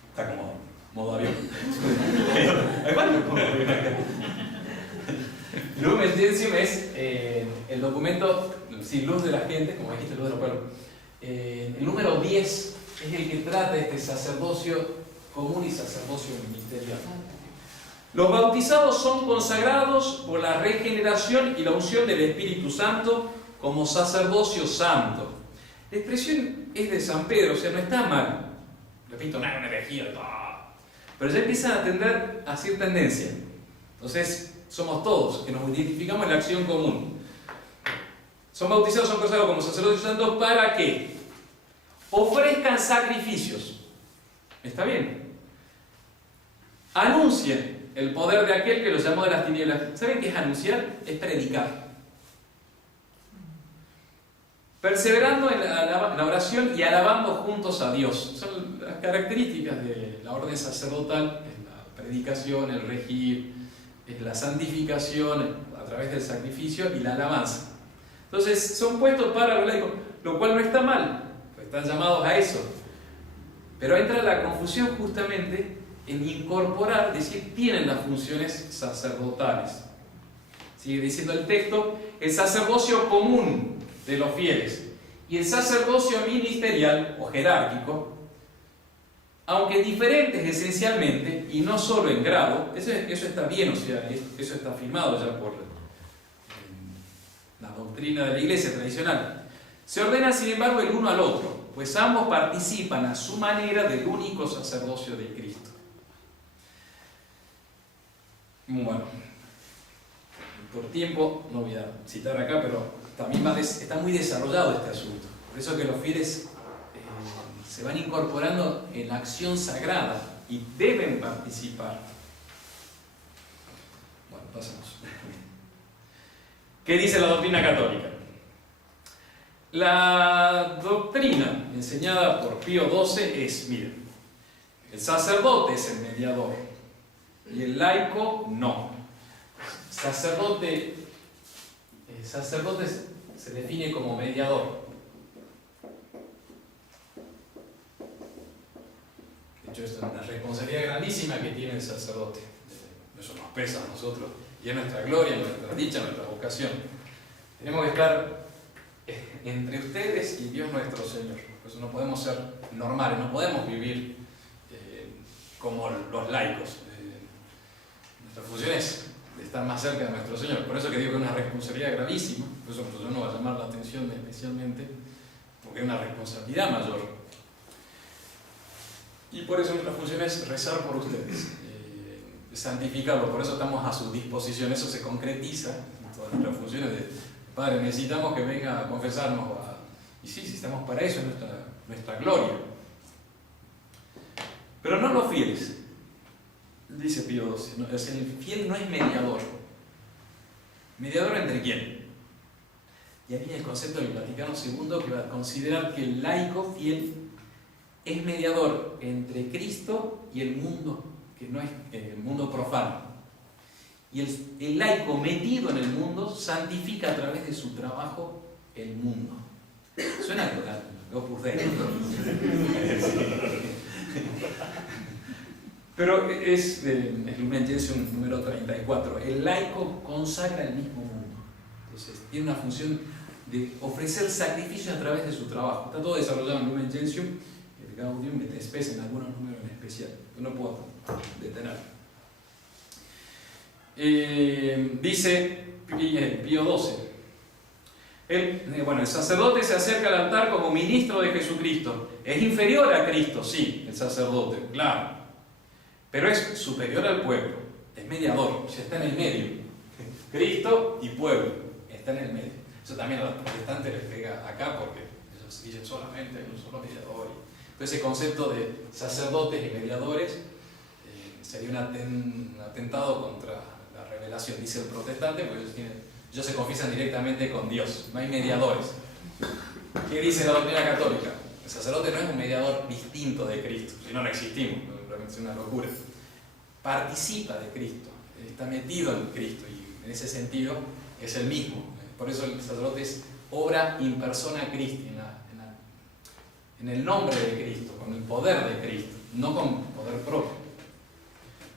Está como modo avión. Lumen Gentium es el documento, sin luz de la gente, como dijiste, luz de los pueblos. El número 10 es el que trata este sacerdocio común y sacerdocio ministerial. Los bautizados son consagrados por la regeneración y la unción del Espíritu Santo como sacerdocio santo. La expresión es de San Pedro, o sea, no está mal. Repito, no es una herejía, pero ya empiezan a tender a cierta tendencia. Entonces, somos todos que nos identificamos en la acción común. Son bautizados, son consagrados como sacerdocio santo para que ofrezcan sacrificios. ¿Está bien? Anuncien el poder de aquel que los llamó de las tinieblas. ¿Saben qué es anunciar? Es predicar. Perseverando en la oración y alabando juntos a Dios. Son las características de la orden sacerdotal, en la predicación, el regir, es la santificación a través del sacrificio y la alabanza. Entonces son puestos para los laicos, lo cual no está mal, pues están llamados a eso. Pero entra la confusión justamente en incorporar, decir, tienen las funciones sacerdotales. Sigue diciendo el texto, el sacerdocio común de los fieles y el sacerdocio ministerial o jerárquico, aunque diferentes esencialmente y no solo en grado, eso está bien, o sea, eso está afirmado ya por la doctrina de la Iglesia tradicional, se ordenan sin embargo el uno al otro, pues ambos participan a su manera del único sacerdocio de Cristo. Bueno, por tiempo no voy a citar acá, pero también está muy desarrollado este asunto. Por eso que los fieles se van incorporando en la acción sagrada y deben participar. Bueno, pasamos. ¿Qué dice la doctrina católica? La doctrina enseñada por Pío XII es, miren, el sacerdote es el mediador y el laico no. Sacerdote se define como mediador. De hecho, esto es una responsabilidad grandísima que tiene el sacerdote. Eso nos pesa a nosotros y es nuestra gloria, nuestra dicha, nuestra vocación. Tenemos que estar entre ustedes y Dios nuestro Señor. Por eso no podemos ser normales, no podemos vivir como los laicos. Nuestra función es de estar más cerca de nuestro Señor. Por eso que digo que es una responsabilidad gravísima. Por eso nuestro Señor nos va a llamar la atención especialmente, porque es una responsabilidad mayor. Y por eso nuestra función es rezar por ustedes, santificarlos. Por eso estamos a su disposición. Eso se concretiza en todas nuestras funciones de Padre, necesitamos que venga a confesarnos. Y sí, estamos para eso, es nuestra gloria. Pero no los fieles. Dice Pío XII, el fiel no es mediador. ¿Mediador entre quién? Y ahí viene el concepto del Vaticano II, que va a considerar que el laico fiel es mediador entre Cristo y el mundo, que no es el mundo profano. Y el laico metido en el mundo santifica a través de su trabajo el mundo. Suena a Opus Dei. Pero es Lumen Gentium número 34. El laico consagra el mismo mundo. Entonces, tiene una función de ofrecer sacrificios a través de su trabajo. Está todo desarrollado en Lumen Gentium, el Gaudium et Spes, en algunos números en especial. No puedo detener. Dice Pío XII. El sacerdote se acerca al altar como ministro de Jesucristo. Es inferior a Cristo, sí, el sacerdote, claro. Pero es superior al pueblo, es mediador, o sea, está en el medio. Cristo y pueblo, está en el medio. Eso también a los protestantes les pega acá porque ellos dicen solamente hay un solo mediador. Entonces, ese concepto de sacerdotes y mediadores sería un atentado contra la revelación, dice el protestante, porque ellos se confiesan directamente con Dios, no hay mediadores. ¿Qué dice la doctrina católica? El sacerdote no es un mediador distinto de Cristo, si no, no existimos, realmente es una locura. Participa de Cristo, está metido en Cristo y en ese sentido es el mismo. Por eso el sacerdote es obra in persona Christi, en el nombre de Cristo, con el poder de Cristo, no con poder propio.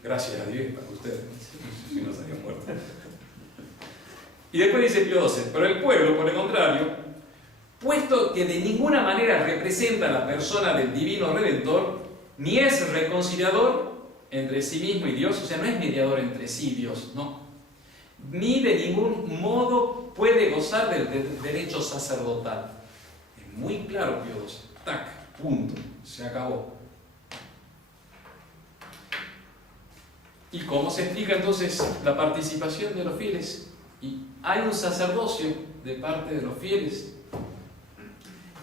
Gracias a Dios para ustedes, si no estarían muertos. Y después dice Pío XII, pero el pueblo, por el contrario, puesto que de ninguna manera representa a la persona del divino Redentor, ni es reconciliador entre sí mismo y Dios, o sea, no es mediador entre sí y Dios, no. Ni de ningún modo puede gozar del derecho sacerdotal. Es muy claro Pío XII. Tac, punto, se acabó. ¿Y cómo se explica entonces la participación de los fieles? Y hay un sacerdocio de parte de los fieles.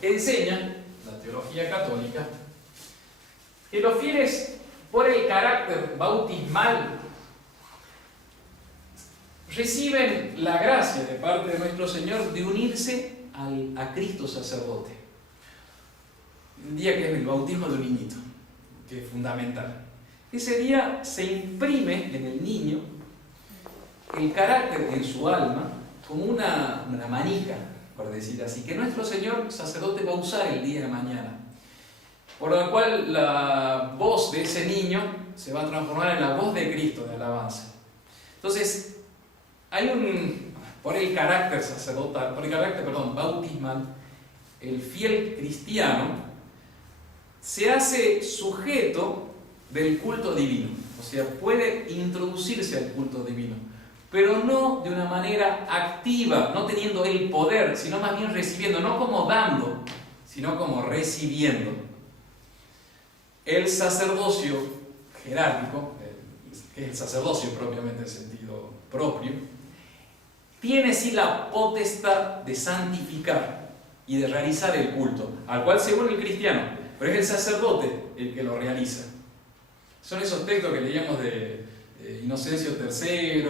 Enseña la teología católica que los fieles, por el carácter bautismal, reciben la gracia de parte de nuestro Señor de unirse a Cristo sacerdote. Un día que es el bautismo de un niñito, que es fundamental. Ese día se imprime en el niño el carácter en su alma como una manija, por decir así, que nuestro Señor sacerdote va a usar el día de mañana, por la cual la voz de ese niño se va a transformar en la voz de Cristo de alabanza. Entonces, por el carácter sacerdotal, bautismal, el fiel cristiano se hace sujeto del culto divino, o sea, puede introducirse al culto divino, pero no de una manera activa, no teniendo el poder, sino más bien recibiendo, no como dando, sino como recibiendo. El sacerdocio jerárquico, que es el sacerdocio propiamente en sentido propio, tiene sí la potestad de santificar y de realizar el culto, al cual se une el cristiano, pero es el sacerdote el que lo realiza. Son esos textos que leíamos de Inocencio III,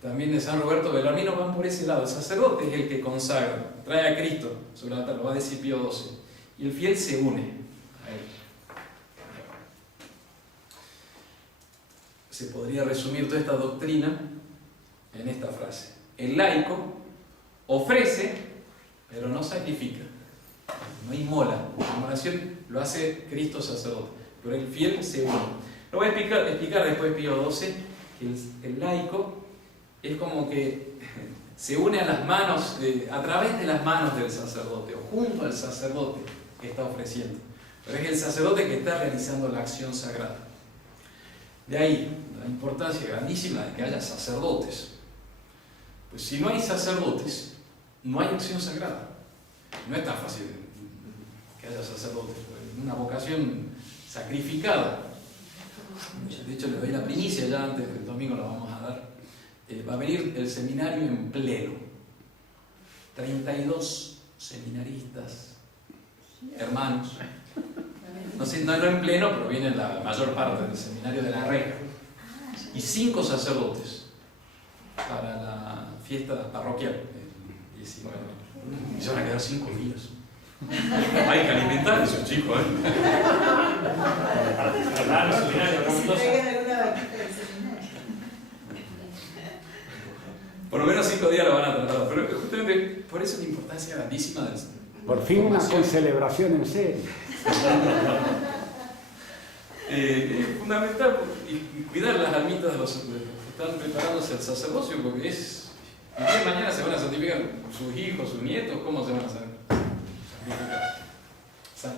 también de San Roberto Bellarmino, van por ese lado. El sacerdote es el que consagra, trae a Cristo sobre el altar, lo va a decir Pío XII, y el fiel se une a él. Se podría resumir toda esta doctrina en esta frase: el laico ofrece, pero no sacrifica, no inmola. La inmolación lo hace Cristo sacerdote, pero el fiel se une. Lo voy a explicar después Pío XII, que el laico es como que se une a las manos, a través de las manos del sacerdote, o junto al sacerdote que está ofreciendo. Pero es el sacerdote que está realizando la acción sagrada. De ahí la importancia grandísima de que haya sacerdotes. Pues si no hay sacerdotes, no hay acción sagrada. No es tan fácil que haya sacerdotes. Una vocación sacrificada. De hecho, le doy la primicia ya antes del domingo, la vamos a dar. Va a venir el seminario en pleno. 32 seminaristas, hermanos. No en pleno, pero viene la mayor parte del seminario de la Reja. Y 5 sacerdotes para la fiesta parroquial el 19. Y se van a quedar 5 días. Hay que alimentar a esos chicos, Por lo menos 5 días lo van a tratar. Pero justamente por eso es la importancia grandísima de esto. Por fin una concelebración en serio. Es fundamental cuidar las almitas de los que están preparándose al sacerdocio, porque es el día de mañana se van a santificar sus hijos, sus nietos. ¿Cómo se van a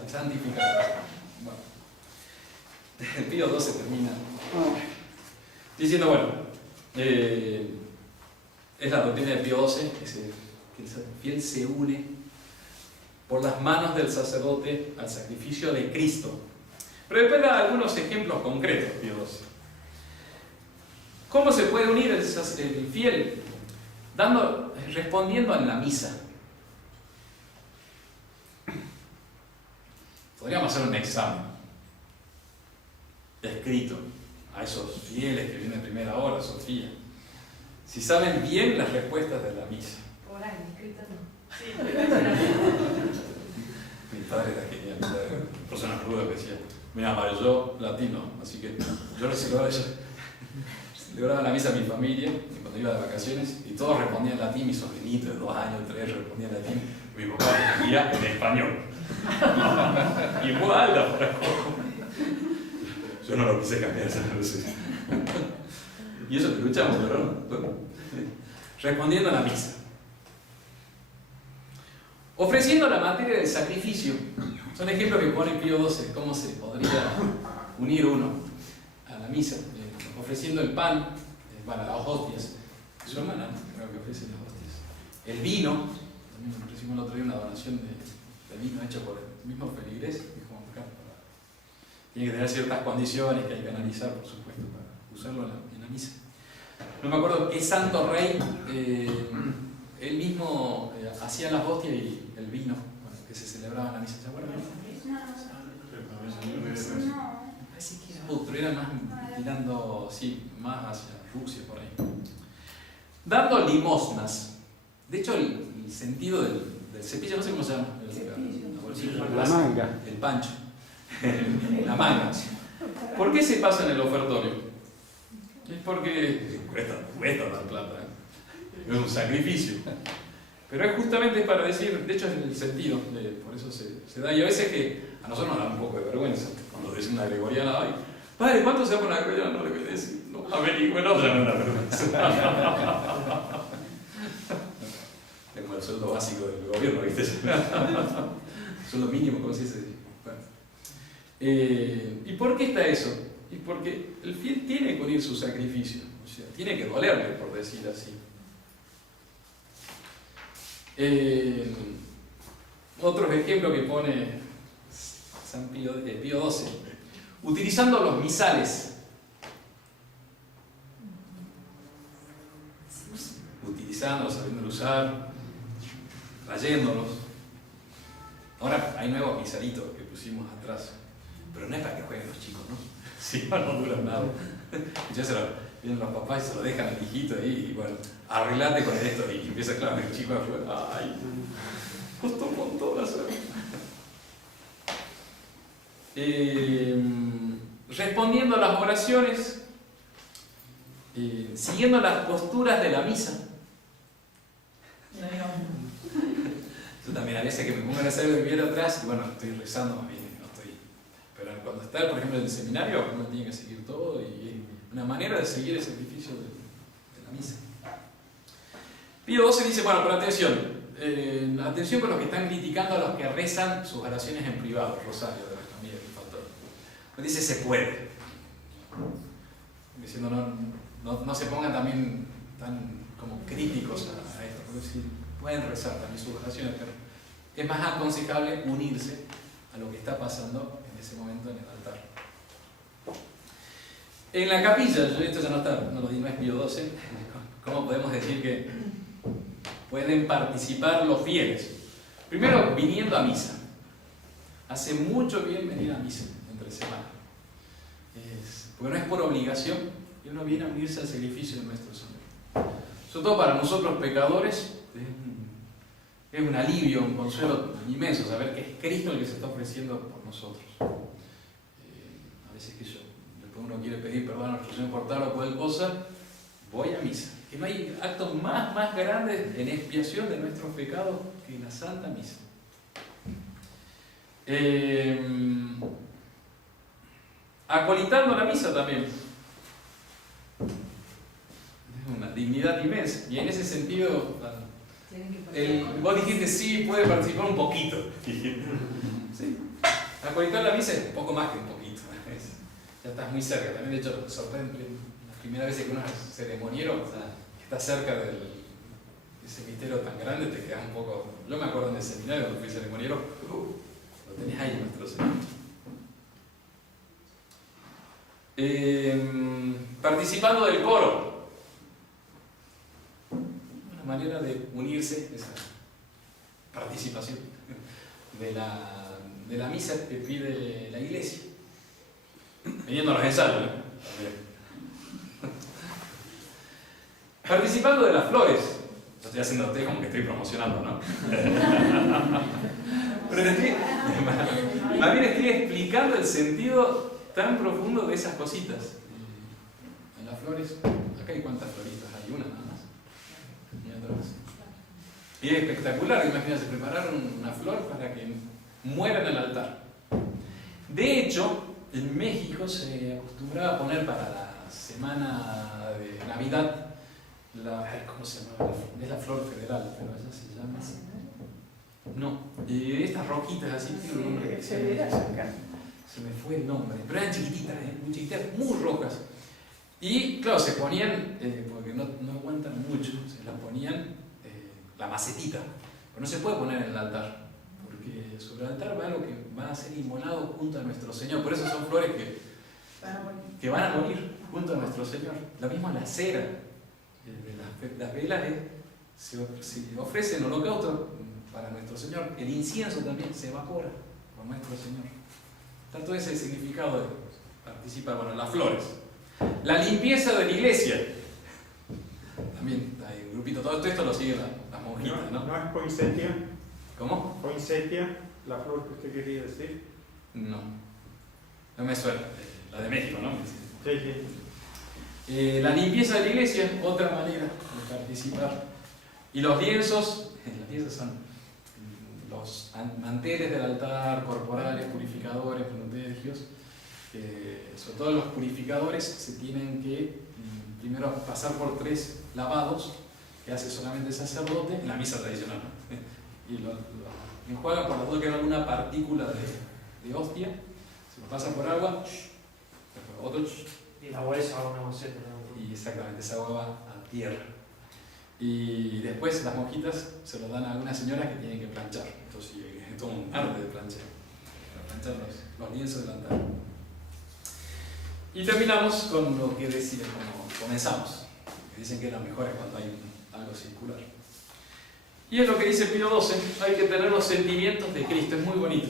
santificar? Bueno, el Pío XII termina diciendo, bueno, es la doctrina de Pío XII, que el fiel se une por las manos del sacerdote al sacrificio de Cristo. Pero después da algunos ejemplos concretos, Pío XII. ¿Cómo se puede unir el fiel? Respondiendo en la misa. Podríamos hacer un examen escrito a esos fieles que vienen a primera hora, Sofía, si saben bien las respuestas de la misa. Por ahí, escrito no. Mi padre era genial, una persona ruda que decía: mira, Mario, yo latino, así que yo celebraba la misa a mi familia cuando iba de vacaciones y todos respondían latín. Mi sobrinito de 2 años, 3 respondía latín, y mi papá respondía en español. Igual la fraco. Yo no lo quise cambiar, ¿sabes? Y eso que luchamos, pero no. Bueno, respondiendo a la misa. Ofreciendo la materia del sacrificio. Son ejemplos que pone Pío XII, cómo se podría unir uno a la misa. Ofreciendo el pan, las hostias. Su hermana creo que ofrece las hostias. El vino, también recibimos el otro día una donación de vino hecho por el mismo feligrés. Tiene que tener ciertas condiciones que hay que analizar, por supuesto, para usarlo en la misa. No me acuerdo qué santo rey, él mismo hacía las hostias y el vino que se celebraba en la misa. ¿Se acuerdan? Parece que era otro, era más tirando, sí, más hacia Rusia, por ahí. Dando limosnas. De hecho, el sentido del cepillo, no sé cómo se llama. La manga. El pancho. La manga. ¿Por qué se pasa en el ofertorio? Es porque cuesta dar plata, es un sacrificio. Pero es justamente para decir, de hecho es el sentido, por eso se da. Y a veces que a nosotros nos da un poco de vergüenza cuando dicen una gregoriana, ay, padre, ¿cuánto se da por una gregoriana? No le voy a decir, no, averigüe, no, ya no da vergüenza. Tengo el sueldo básico del gobierno, ¿viste? Sueldo mínimo, ¿cómo se dice? Bueno. ¿Y por qué está eso? Y porque el fiel tiene que unir su sacrificio, o sea, tiene que dolerle, por decir así. Otros ejemplos que pone San Pío XII, utilizando los misales. Utilizándolos, sabiéndolos usar, trayéndolos. Ahora hay nuevos misalitos que pusimos atrás, pero no es para que jueguen los chicos, ¿no? Si no, no duran nada. Ya vienen los papás y se lo dejan al hijito ahí y bueno, arreglate con esto y empieza claro el chico afuera. Ay, costó un montón hacerlo. Respondiendo a las oraciones, siguiendo las posturas de la misa. Yo también a veces que me pongo a hacer el viera atrás y bueno, estoy rezando más bien, no estoy. Pero cuando está, por ejemplo, en el seminario, uno tiene que seguir todo y es una manera de seguir el sacrificio de la misa. Pío XII dice, bueno, pero atención, atención con los que están criticando a los que rezan sus oraciones en privado, rosario de las familias del factor. Dice, se puede. Diciendo, no se pongan también tan como críticos a esto, porque sí, pueden rezar también sus oraciones, pero es más aconsejable unirse a lo que está pasando en ese momento en el altar. En la capilla, esto ya no lo di, no es Pío XII, ¿cómo podemos decir que pueden participar los fieles? Primero, viniendo a misa. Hace mucho bien venir a misa entre semana. Porque no es por obligación, y uno viene a unirse al sacrificio de nuestro Señor. Sobre todo para nosotros pecadores, es un alivio, un consuelo inmenso saber que es Cristo el que se está ofreciendo por nosotros. A veces que después uno quiere pedir perdón a nuestro Señor por tal o cual cosa, voy a misa. Que no hay acto más grande en expiación de nuestros pecados que la Santa Misa. Acolitando la misa también. Es una dignidad inmensa. Y en ese sentido, vos dijiste, sí, puede participar un poquito. Sí. Acolitar la misa es un poco más que un poquito. Ya estás muy cerca. También, de hecho, sorprende la primera vez que uno es ceremoniero, está cerca de ese misterio tan grande, te quedas un poco. Yo me acuerdo en el seminario cuando fui ceremoniero, lo tenés ahí, nuestro Señor. Participando del coro. Una manera de unirse, esa participación de la misa que pide la iglesia. Viniendo a los ensayos, ¿no? Participando de las flores. Yo estoy haciendo a usted como que estoy promocionando, ¿no? Pero más bien estoy explicando el sentido tan profundo de esas cositas. En las flores, acá hay cuántas floritas, hay una nada más. Y otra más. Y es espectacular, imagínense, prepararon una flor para que muera en el altar. De hecho, en México se acostumbraba a poner para la semana de Navidad ¿cómo se llama? Es la flor federal, pero allá se llama. No, estas rojitas así tienen un nombre. Se me fue el nombre, pero eran chiquititas, muy chiquititas, muy rojas. Y claro, se ponían, porque no aguantan mucho, se las ponían la macetita, pero no se puede poner en el altar, porque sobre el altar va algo que va a ser inmolado junto a nuestro Señor. Por eso son flores que van a morir junto a nuestro Señor. Lo mismo la cera. Las velas se ofrecen holocausto para nuestro Señor. El incienso también se evapora por nuestro Señor. Está todo ese significado de participar. Bueno, las flores. La limpieza de la iglesia. También hay un grupito. Todo esto lo siguen las monjitas, ¿no? ¿No es poinsettia? ¿Cómo? ¿Poinsettia? ¿La flor que usted quería decir? No. No me suena. La de México, ¿no? Sí, sí. La limpieza de la iglesia, otra manera de participar. Y los lienzos son los manteles del altar, corporales, purificadores, protegios. Sobre todo los purificadores se tienen que primero pasar por 3 lavados que hace solamente el sacerdote en la misa tradicional, ¿no? Y lo enjuaga por la duda que hay alguna partícula de hostia, se lo pasa por agua, otro, Y la agua esa, una maceta. y exactamente esa agua va a tierra. Y después las monjitas se lo dan a algunas señoras que tienen que planchar. Entonces es todo un arte de planchar. Para planchar los lienzos del altar. Y terminamos con lo que decía, como comenzamos. Que dicen que es lo mejor es cuando hay algo circular. Y es lo que dice Pío XII, hay que tener los sentimientos de Cristo, es muy bonito.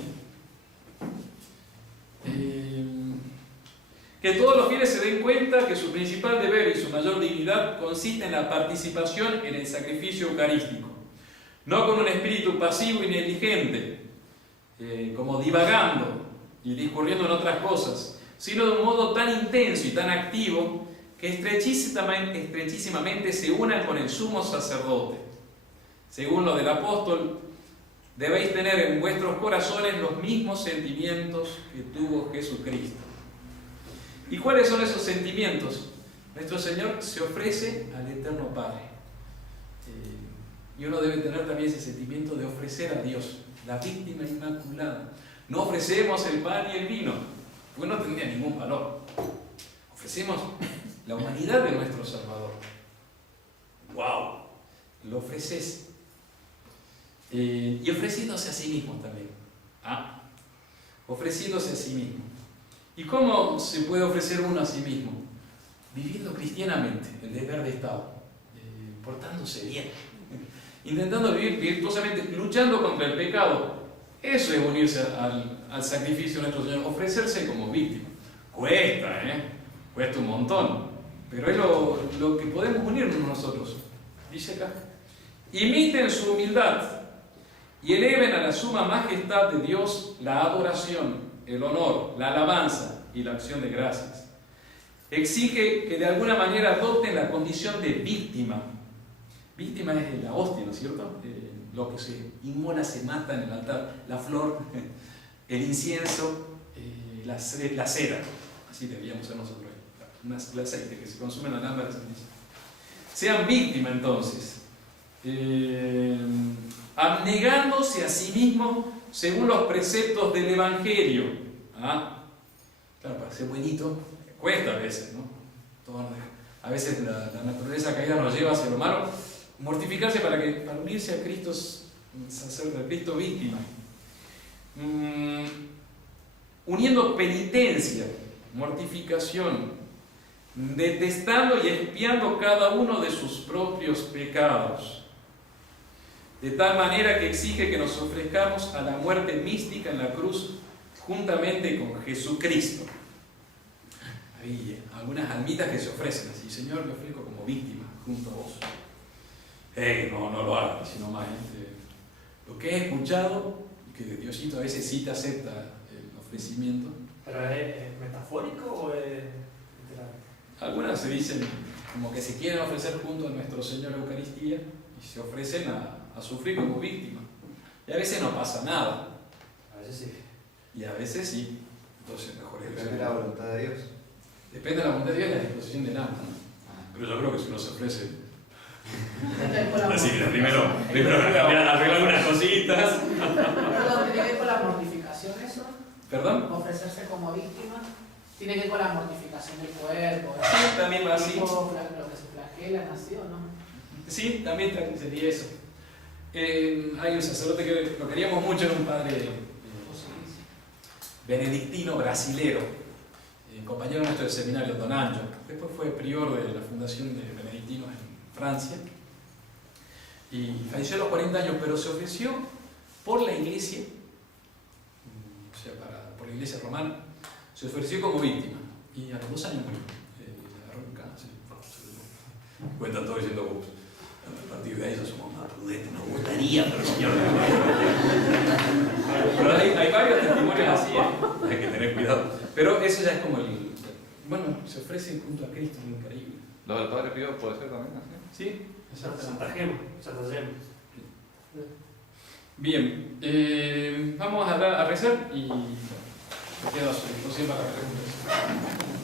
Que todos los fieles se den cuenta que su principal deber y su mayor dignidad consiste en la participación en el sacrificio eucarístico, no con un espíritu pasivo y negligente, como divagando y discurriendo en otras cosas, sino de un modo tan intenso y tan activo que estrechísimamente se unan con el sumo sacerdote. Según lo del apóstol, debéis tener en vuestros corazones los mismos sentimientos que tuvo Jesucristo. ¿Y cuáles son esos sentimientos? Nuestro Señor se ofrece al Eterno Padre. Y uno debe tener también ese sentimiento de ofrecer a Dios, la víctima inmaculada. No ofrecemos el pan y el vino, porque no tendría ningún valor. Ofrecemos la humanidad de nuestro Salvador. ¡Wow! Lo ofreces. Y ofreciéndose a sí mismo también. Ofreciéndose a sí mismo. ¿Y cómo se puede ofrecer uno a sí mismo? Viviendo cristianamente, el deber de Estado, portándose bien, intentando vivir virtuosamente, luchando contra el pecado. Eso es unirse al sacrificio de nuestro Señor, ofrecerse como víctima. Cuesta, cuesta un montón, pero es lo que podemos unirnos nosotros. Dice acá, imiten su humildad y eleven a la suma majestad de Dios la adoración, el honor, la alabanza y la acción de gracias. Exige que de alguna manera adopten la condición de víctima. Víctima es la hostia, ¿no es cierto? Lo que se inmola, se mata en el altar. La flor, el incienso, la cera. Así deberíamos ser nosotros. El aceite que se consume en la lámpara. Sean víctimas entonces. Abnegándose a sí mismos según los preceptos del Evangelio. Claro, para ser buenito cuesta a veces, ¿no? A veces la naturaleza caída nos lleva hacia lo malo. Mortificarse para unirse a Cristo, sacerdote, a Cristo víctima. Uniendo penitencia, mortificación, detestando y expiando cada uno de sus propios pecados. De tal manera que exige que nos ofrezcamos a la muerte mística en la cruz juntamente con Jesucristo. Hay algunas almitas que se ofrecen así, Señor, me ofrezco como víctima junto a vos. No lo hagas, sino más. Lo que he escuchado, que Diosito a veces sí te acepta el ofrecimiento. ¿Pero es metafórico o es literal? Algunas se dicen como que se quieren ofrecer junto a nuestro Señor Eucaristía y se ofrecen a sufrir como víctima. Y a veces no pasa nada. A veces sí. Y a veces sí. Entonces mejor es. Depende de la voluntad de Dios. Depende de la voluntad de Dios y la disposición del alma, ¿no? Pero yo creo que si uno se ofrece. Así que primero arreglar algunas cositas. Perdón, ¿tiene que ver con la mortificación eso? ¿Perdón? Ofrecerse como víctima. Tiene que ver con la mortificación del cuerpo. Sí, también va así. Lo que se flagelan así o no. Sí, también sería eso. Hay un sacerdote que lo queríamos mucho, era un padre benedictino brasilero, compañero nuestro del seminario, Don Anjo. Después fue prior de la fundación de benedictinos en Francia y falleció a los 40 años, pero se ofreció por la iglesia, o sea, por la iglesia romana, se ofreció como víctima y a los 2 años murió. Agarró un cáncer. Cuentan todo diciendo, a partir de ahí ya somos más prudentes, nos gustaría, pero señor. Pero hay varios testimonios así, hay que tener cuidado. Pero eso ya es como bueno, se ofrecen junto a Cristo, es increíble. Lo del Padre Pío puede ser también así. ¿Sí? Santa Gema, Santa Gema. Bien, vamos a rezar y me quedo a su disposición para preguntas.